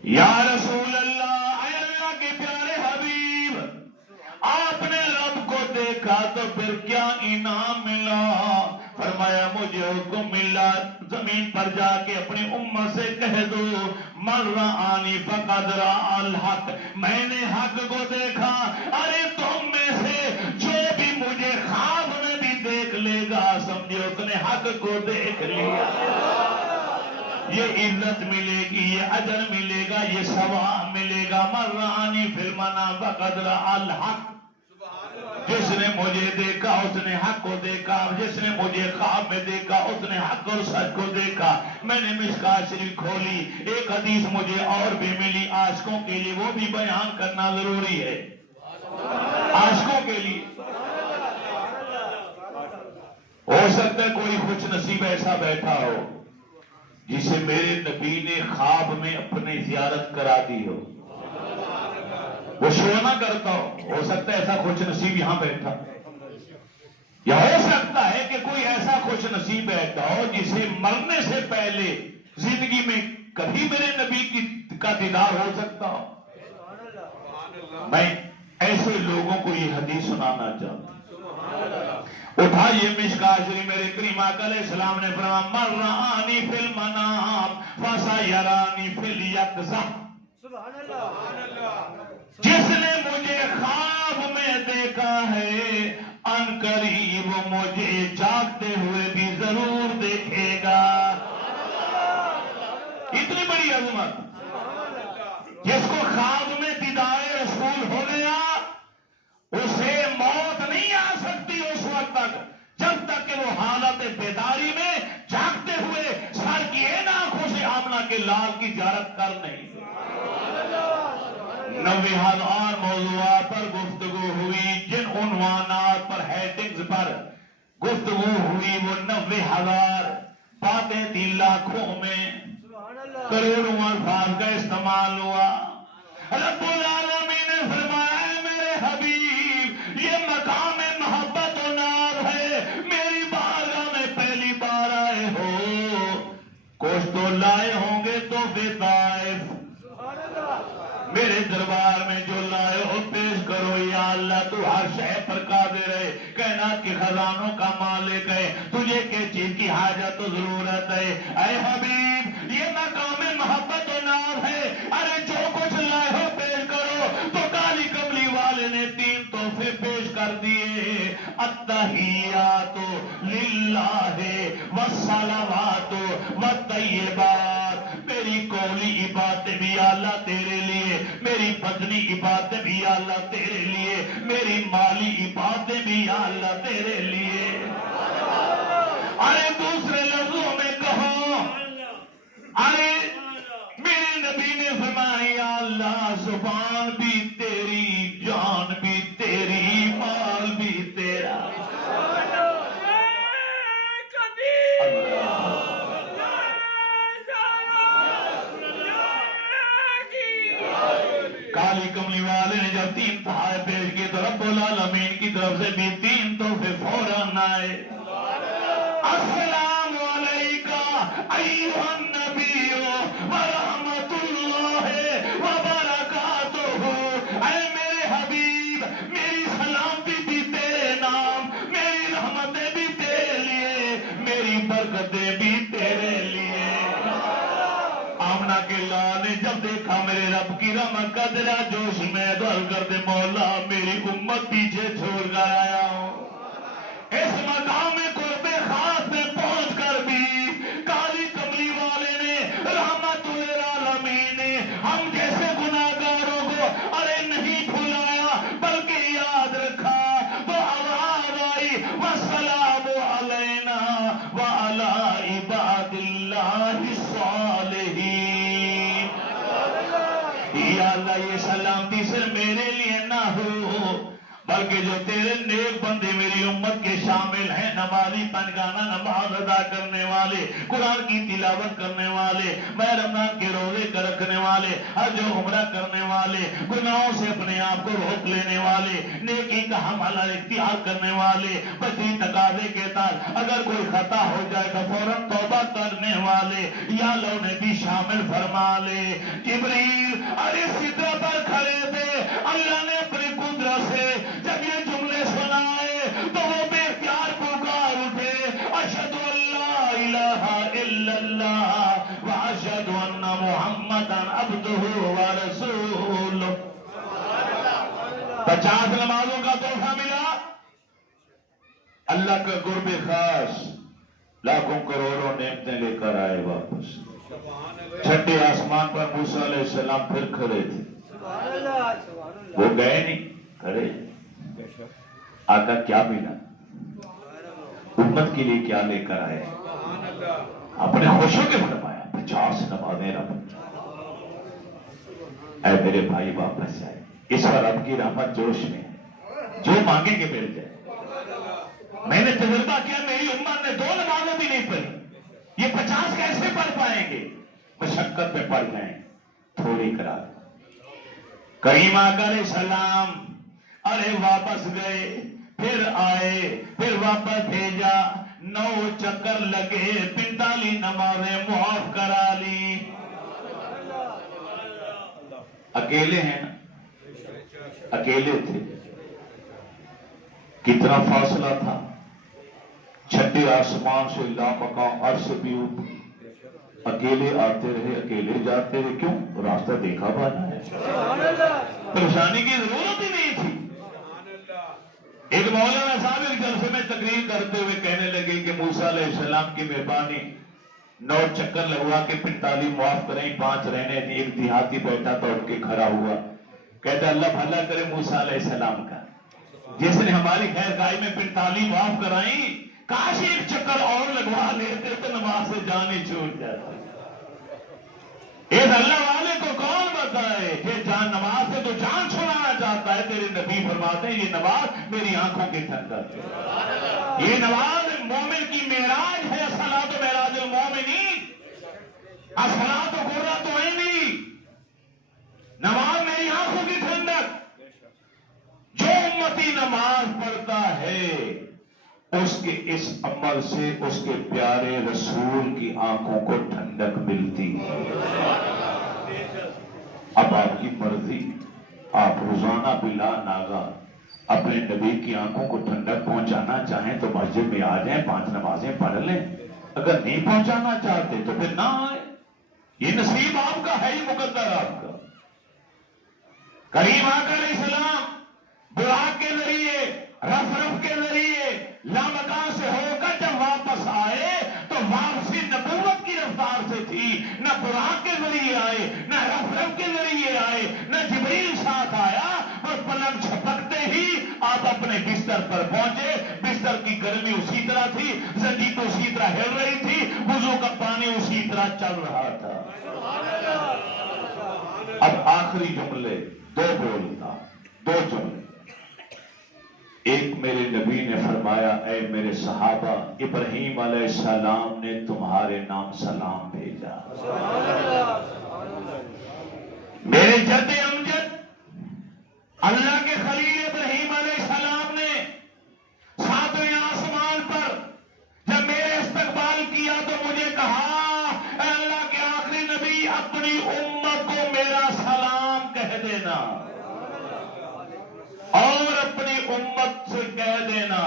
یا رسول اللہ اے اللہ کے پیارے حبیب آپ نے رب کو دیکھا تو پھر کیا انعام ملا؟ فرمایا مجھے حکم ملا زمین پر جا کے اپنی امت سے کہہ دو من رآنی فقد رأى الحق میں نے حق کو دیکھا. ارے تم میں سے جو بھی مجھے خواب میں بھی دیکھ لے گا سمجھے اس نے حق کو دیکھ لیا. یہ عزت ملے گی یہ اجر ملے گا یہ ثواب ملے گا. من رآنی فی المنام فقد رأى الحق جس نے مجھے دیکھا اس نے حق کو دیکھا. جس نے مجھے خواب میں دیکھا اس نے حق اور سچ کو دیکھا. میں نے مشکات شریف کھولی ایک حدیث مجھے اور بھی ملی عاشقوں کے لیے وہ بھی بیان کرنا ضروری ہے. عاشقوں کے لیے ہو سکتا ہے کوئی خوش نصیب ایسا بیٹھا ہو جسے میرے نبی نے خواب میں اپنی زیارت کرا دی ہو. وہ شو نہ کرتا ہو سکتا ہے ایسا خوش نصیب یہاں بیٹھا. یا ہو سکتا ہے کہ کوئی ایسا خوش نصیب بیٹھا ہو جسے مرنے سے پہلے زندگی میں کبھی میرے نبی کا دیدار ہو سکتا ہو. میں ایسے لوگوں کو یہ حدیث سنانا چاہتا ہوں. اٹھائیے مشکات شریف میرے کریم آقا علیہ السلام نے فرمایا من رآنی فی المنام فسیرانی فی الیقظہ جس نے مجھے خواب میں دیکھا ہے ان قریب مجھے جاگتے ہوئے بھی ضرور دیکھے گا. اتنی بڑی عظمت جس کو خواب میں دیدار رسول ہو گیا اسے موت نہیں آ سکتی اس وقت تک جب تک کہ وہ حالت بیداری میں جاگتے ہوئے سر کی ان آنکھوں سے آمنہ کے لال کی زیارت کر نہیں. 90,000 موضوعات پر گفتگو ہوئی جن عنوانات پر ہیڈنگز پر گفتگو ہوئی وہ 90,000 باتیں تھی لاکھوں میں کروڑوں الفاظ کا استعمال ہوا. رب العالمین نے فرمایا میرے حبیب یہ مقام محبت و نار ہے. میری بارگاہ میں پہلی بار آئے ہو کچھ تو لائے ہوں گے تو طائف میرے دربار میں جو لائے ہو پیش کرو. یا اللہ تو ہر شے پر قادر ہے کائنات کے خزانوں کا مالک ہے تجھے کس چیز کی حاجت و ضرورت ہے. اے حبیب یہ مقام محبت و نام ہے. ارے جو کچھ لائے ہو پیش کرو. تو کالی کملی والے نے 3 تحفے پیش کر دیے. التحیات للہ والصلوات والطیبات میری قولی عبادت بھی اللہ تیرے لیے میری بدنی عبادت بھی اللہ تیرے لیے میری مالی عبادت بھی اللہ تیرے لیے. ارے دوسرے لفظوں میں کہو ارے میرے نبی نے فرمایا اللہ زبان بھی تیری جان بھی تیری مال بھی تیرا. کملی والے نے جب 3 تحائف پیش کی تو رب العالمین کی طرف سے بھی 3 تحفے فوراً آئے. السلام علیکہ ایھا النبی ورحمۃ اللہ وبرکاتہ. اے میرے حبیب، میری سلامتی بھی تیرے نام، میری رحمتیں بھی تیرے لیے، میری برکتیں بھی تیرے لیے. آمنہ کے لال نے جب دیکھا میرے رب کی رحمت کا دلا جوش میں دعا کر دے مولا میری امت پیچھے چھوڑ کر آیا ہوں. اس مقام قرب خاص میں پہنچ کر بھی کالی کملی والے نے رحمت للعالمین نے ہم جیسے گناہگاروں کو ارے نہیں بھلایا بلکہ یاد رکھا. تو آواز آئی والسلام علینا وعلی عباد اللہ الصالحین. یا اللہ یہ سلامتی صرف میرے لیے نہ ہو بلکہ جو تیرے نیک بندے میری امت کے شامل ہیں، نمازی پنجگانہ نماز ادا کرنے والے، قرآن کی تلاوت کرنے والے، ماہ رمضان کے روزے کا رکھنے والے، حج و عمرہ کرنے والے، گناہوں سے اپنے آپ کو روک لینے والے، نیکی کا حملہ اختیار کرنے والے، بچی تقاضے کے تحت اگر کوئی خطا ہو جائے تو فوراً توبہ کرنے والے یا اللہ انہیں بھی شامل فرما لے. جبریل ارے سدرہ پر کھڑے تھے، اللہ نے اپنی قدرت سے جب یہ جملے سنائے تو وہ بے اختیار پکار اٹھے اشہد ان لا الہ الا اللہ واشہد ان محمدا عبدہ ورسولہ. 50 نمازوں کا تحفہ ملا. اللہ کا قرب خاص لاکھوں کروڑوں نعمتیں لے کر آئے واپس. چھٹے آسمان پر موسیٰ علیہ السلام پھر کھڑے تھے. وہ گئے نہیں، کھڑے. آقا کیا ملا؟ امت کے لیے کیا لے کر آئے؟ اپنے خوشوں کے فرمایا 50 نمازیں رب. اے میرے بھائی واپس آئے. اس پر رب کی رحمت جوش میں ہے، جو مانگیں گے مل جائے. میں نے تجربہ کیا میری امت نے 2 نمازیں بھی نہیں پڑھی، یہ 50 کیسے پڑھ پائیں گے؟ مشقت میں پڑھ جائیں تھوڑی کرا. کریم آقا علیہ السلام ارے واپس گئے، پھر آئے، پھر واپس بھیجا. 9 چکر لگے، 45 نمازیں معاف کرا لی. اکیلے ہیں نا، اکیلے تھے. کتنا فاصلہ تھا، چھٹے آسمان سے لامکان عرش بھی اوپر. اکیلے آتے رہے، اکیلے جاتے رہے. کیوں؟ راستہ دیکھا پانا ہے، پریشانی کی ضرورت ہی نہیں تھی. ایک مولانا صاحب ایک جلسے میں تقریر کرتے ہوئے کہنے لگے کہ موسیٰ علیہ السلام کی مہربانی 9 چکر لگوا کے 45 معاف کریں، 5 رہنے دیں. ایک دیہاتی بیٹھا تھا اٹھ کے کھڑا ہوا، کہتا اللہ بھلا کرے موسیٰ علیہ السلام کا، جس نے ہماری خیر خواہی میں 45 معاف کرائیں، کاش 1 چکر اور لگوا لیتے تو نماز سے جان ہی چھوٹ جاتا. اس اللہ والے کو کون بتائے کہ جان نماز سے تو جان چھڑانا چاہتا ہے. تیرے نبی فرماتے ہیں یہ نماز میری آنکھوں کی ٹھنڈک ہے. یہ نماز مومن کی معراج ہے. الصلاۃ معراج المومنین، الصلاۃ قرۃ عینی. نماز میری آنکھوں کی ٹھنڈک. جو امتی نماز پڑھتا ہے اس کے اس عمل سے اس کے پیارے رسول کی آنکھوں کو ٹھنڈک ملتی ہے. اب آپ کی مرضی، آپ روزانہ بلا ناغہ اپنے نبی کی آنکھوں کو ٹھنڈک پہنچانا چاہیں تو مسجد میں آ جائیں، 5 نمازیں پڑھ لیں. اگر نہیں پہنچانا چاہتے تو پھر نہ آئے. یہ نصیب آپ کا ہے، یہ مقدر آپ کا. کریم آقا علیہ السلام براق کے ذریعے، رف کے ذریعے لامکان سے ہو کر جب واپس آئے تو واپسی نبوت کی رفتار سے تھی. نہ براق کے ذریعے آئے، نہ رف کے ذریعے آئے، نہ جبریل ساتھ آیا. اور پلنگ چھپکتے ہی آپ اپنے بستر پر پہنچے. بستر کی گرمی اسی طرح تھی، زندگی تو اسی طرح ہل رہی تھی، وضو کا پانی اسی طرح چل رہا تھا. اب آخری جملے 2 بولتا، 2 جملے. ایک میرے نبی نے فرمایا اے میرے صحابہ، ابراہیم علیہ السلام نے تمہارے نام سلام بھیجا. میرے جد امجد اللہ کے خلیل ابراہیم علیہ السلام نے 7ویں آسمان پر جب میرے استقبال کیا تو مجھے کہا اے اللہ کے آخری نبی اپنی امت کو میرا سلام کہہ دینا اور اپنی امت سے کہہ دینا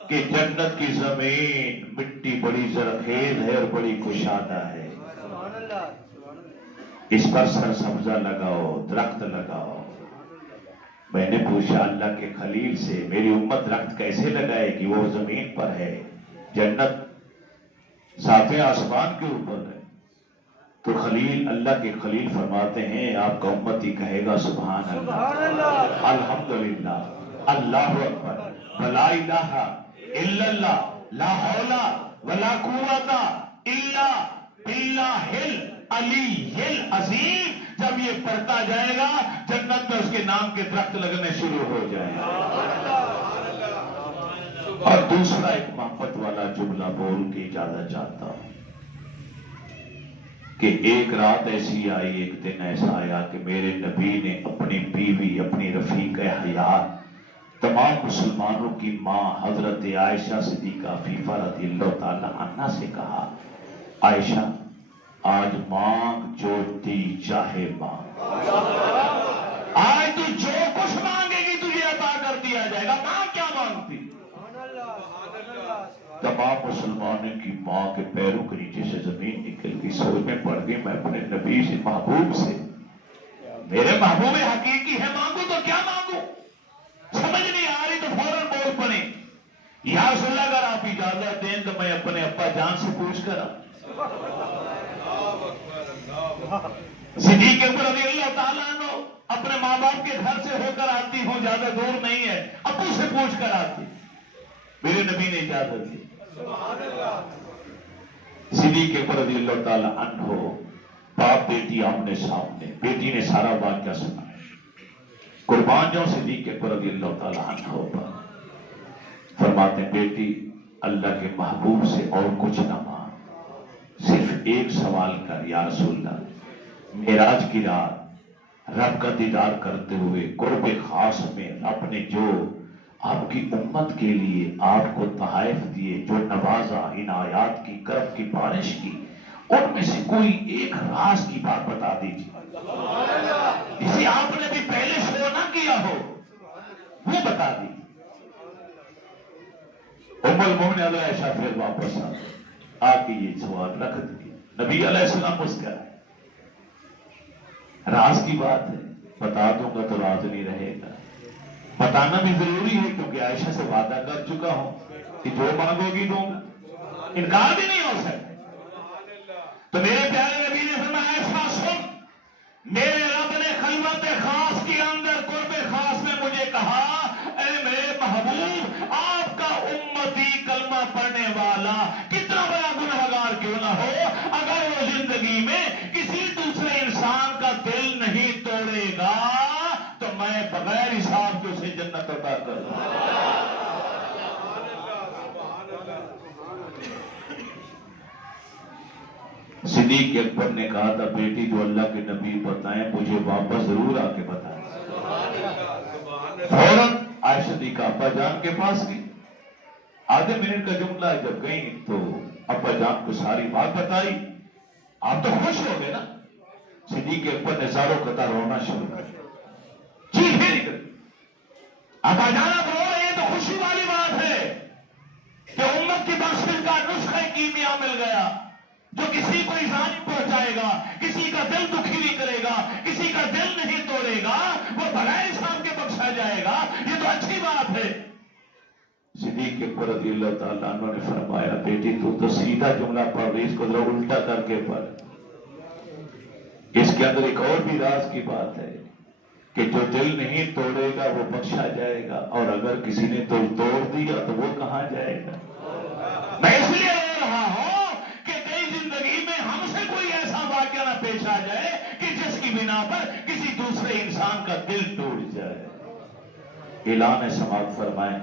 کہ جنت کی زمین مٹی بڑی زرخیز ہے اور بڑی کشادہ ہے، اس پر سرسبزہ لگاؤ، درخت لگاؤ۔ میں نے پوچھا اللہ کے خلیل سے میری امت درخت کیسے لگائے گی؟ وہ زمین پر ہے، جنت 7ویں آسمان کے اوپر ہے۔ تو خلیل اللہ کے خلیل فرماتے ہیں آپ کا امت ہی کہے گا سبحان اللہ، الحمدللہ، اللہ اکبر، ولا الہ الا اللہ، لا حول ولا قوت الا باللہ العلی العظیم۔ جب یہ پڑھتا جائے گا جنت میں اس کے نام کے درخت لگنے شروع ہو جائیں گے۔ اور دوسرا ایک محبت والا جملہ بول کے اجازت چاہتا ہوں کہ ایک رات ایسی آئی، ایک دن ایسا آیا کہ میرے نبی نے اپنی بیوی، اپنی رفیق حیات، تمام مسلمانوں کی ماں حضرت عائشہ صدیقہ عفیفہ رضی اللہ تعالی عنہا سے کہا عائشہ آج مانگ جو دی چاہے مانگ، آج تو جو کچھ مانگے گی تجھے عطا کر دیا جائے گا، ماں کیا مانگتی؟ تمام مسلمانوں کی ماں کے پیروں کے نیچے سے زمین نکل گئی، سوچ میں پڑ گئی میں اپنے نبی سے، محبوب سے، میرے محبوب حقیقی ہے، مانگوں تو کیا مانگوں؟ سمجھ نہیں آ رہی تو فوراً بول پڑے یا رسول اللہ اگر آپ اجازت دیں تو میں اپنے ابا جان سے پوچھ کر صدیق اکبر رضی اللہ تعالیٰ عنہ اپنے ماں باپ کے گھر سے ہو کر آتی ہوں، زیادہ دور نہیں ہے، ابو سے پوچھ کر آتی، میرے نبی نے اجازت دی۔ صدیق اکبر رضی اللہ تعالیٰ عنہ باپ بیٹی آمنے سامنے، بیٹی نے سارا واقعہ سنا، قربان جاؤں صدیق اکبر رضی اللہ تعالیٰ عنہ پر، فرماتے ہیں بیٹی اللہ کے محبوب سے اور کچھ نہ مانگ، صرف ایک سوال کر یا رسول اللہ، معراج کی رات رب کا دیدار کرتے ہوئے قرب خاص میں رب نے جو آپ کی امت کے لیے آپ کو تحائف دیے، جو نوازا، عنایات کی، کرم کی بارش کی، ان میں سے کوئی ایک راز کی بات بتا دیجیے جسے آپ نے بھی پہلے شو نہ کیا ہو، وہ بتا دیجیے۔ ام المومنین حضرت عائشہ پھر واپس آ کے یہ سوال رکھ دیا، نبی علیہ السلام مسکرائے، راز کی بات ہے، بتا دوں گا تو راز نہیں رہے گا، بتانا بھی ضروری ہے کیونکہ عائشہ سے وعدہ کر چکا ہوں کہ جو مانگو گی دوں گا، انکار بھی نہیں ہو سکتا۔ تو میرے پیارے نبی نے فرمایا ایسا سن، میرے رب نے خلوت خاص کے اندر قرب خاص میں مجھے کہا اے میرے محبوب آپ کا امتی کلمہ پڑھنے والا کتنا بڑا گنہگار کیوں نہ ہو، اگر وہ زندگی میں کسی دوسرے انسان کا دل نہیں توڑے گا تو میں بغیر حساب کے اسے جنت عطا کر دوں۔ صدیق اکبر نے کہا تھا بیٹی جو اللہ کے نبی بتائیں مجھے واپس ضرور آ کے بتائیں۔ فوراً عائشہ صدیقہ ابا جان کے پاس گئی، آدھے منٹ کا جملہ جب گئی تو ابا جان کو ساری بات بتائی، آپ تو خوش ہو گئے نا۔ صدیق اکبر نے زاروں قطار رونا شروع کر دیا، چیخیں نکل، ابا جان اب رو رہے ہیں تو خوشی والی بات ہے کہ امت کی بخشش کا نسخہ کیمیا مل گیا، جو کسی کو ایذا نہیں پہنچائے گا، کسی کا دل دکھی نہیں کرے گا، کسی کا دل نہیں توڑے گا، وہ بغیر حساب کے بخشا جائے گا، یہ تو اچھی بات ہے۔ صدیق اکبر رضی اللہ تعالیٰ عنہ نے فرمایا بیٹی تو سیدھا جملہ پڑھ رہی، اس کو ذرا الٹا کر کے پڑھ، اس کے اندر ایک اور بھی راز کی بات ہے کہ جو دل نہیں توڑے گا وہ بخشا جائے گا، اور اگر کسی نے دل توڑ دیا تو وہ کہاں جائے گا۔ میں اس لیے رو رہا ہوں کہ کئی زندگی میں ہم سے کوئی ایسا واقعہ نہ پیش آ جائے کہ جس کی بنا پر کسی دوسرے انسان کا دل ٹوٹ جائے۔ اعلان سماعت فرمائیں۔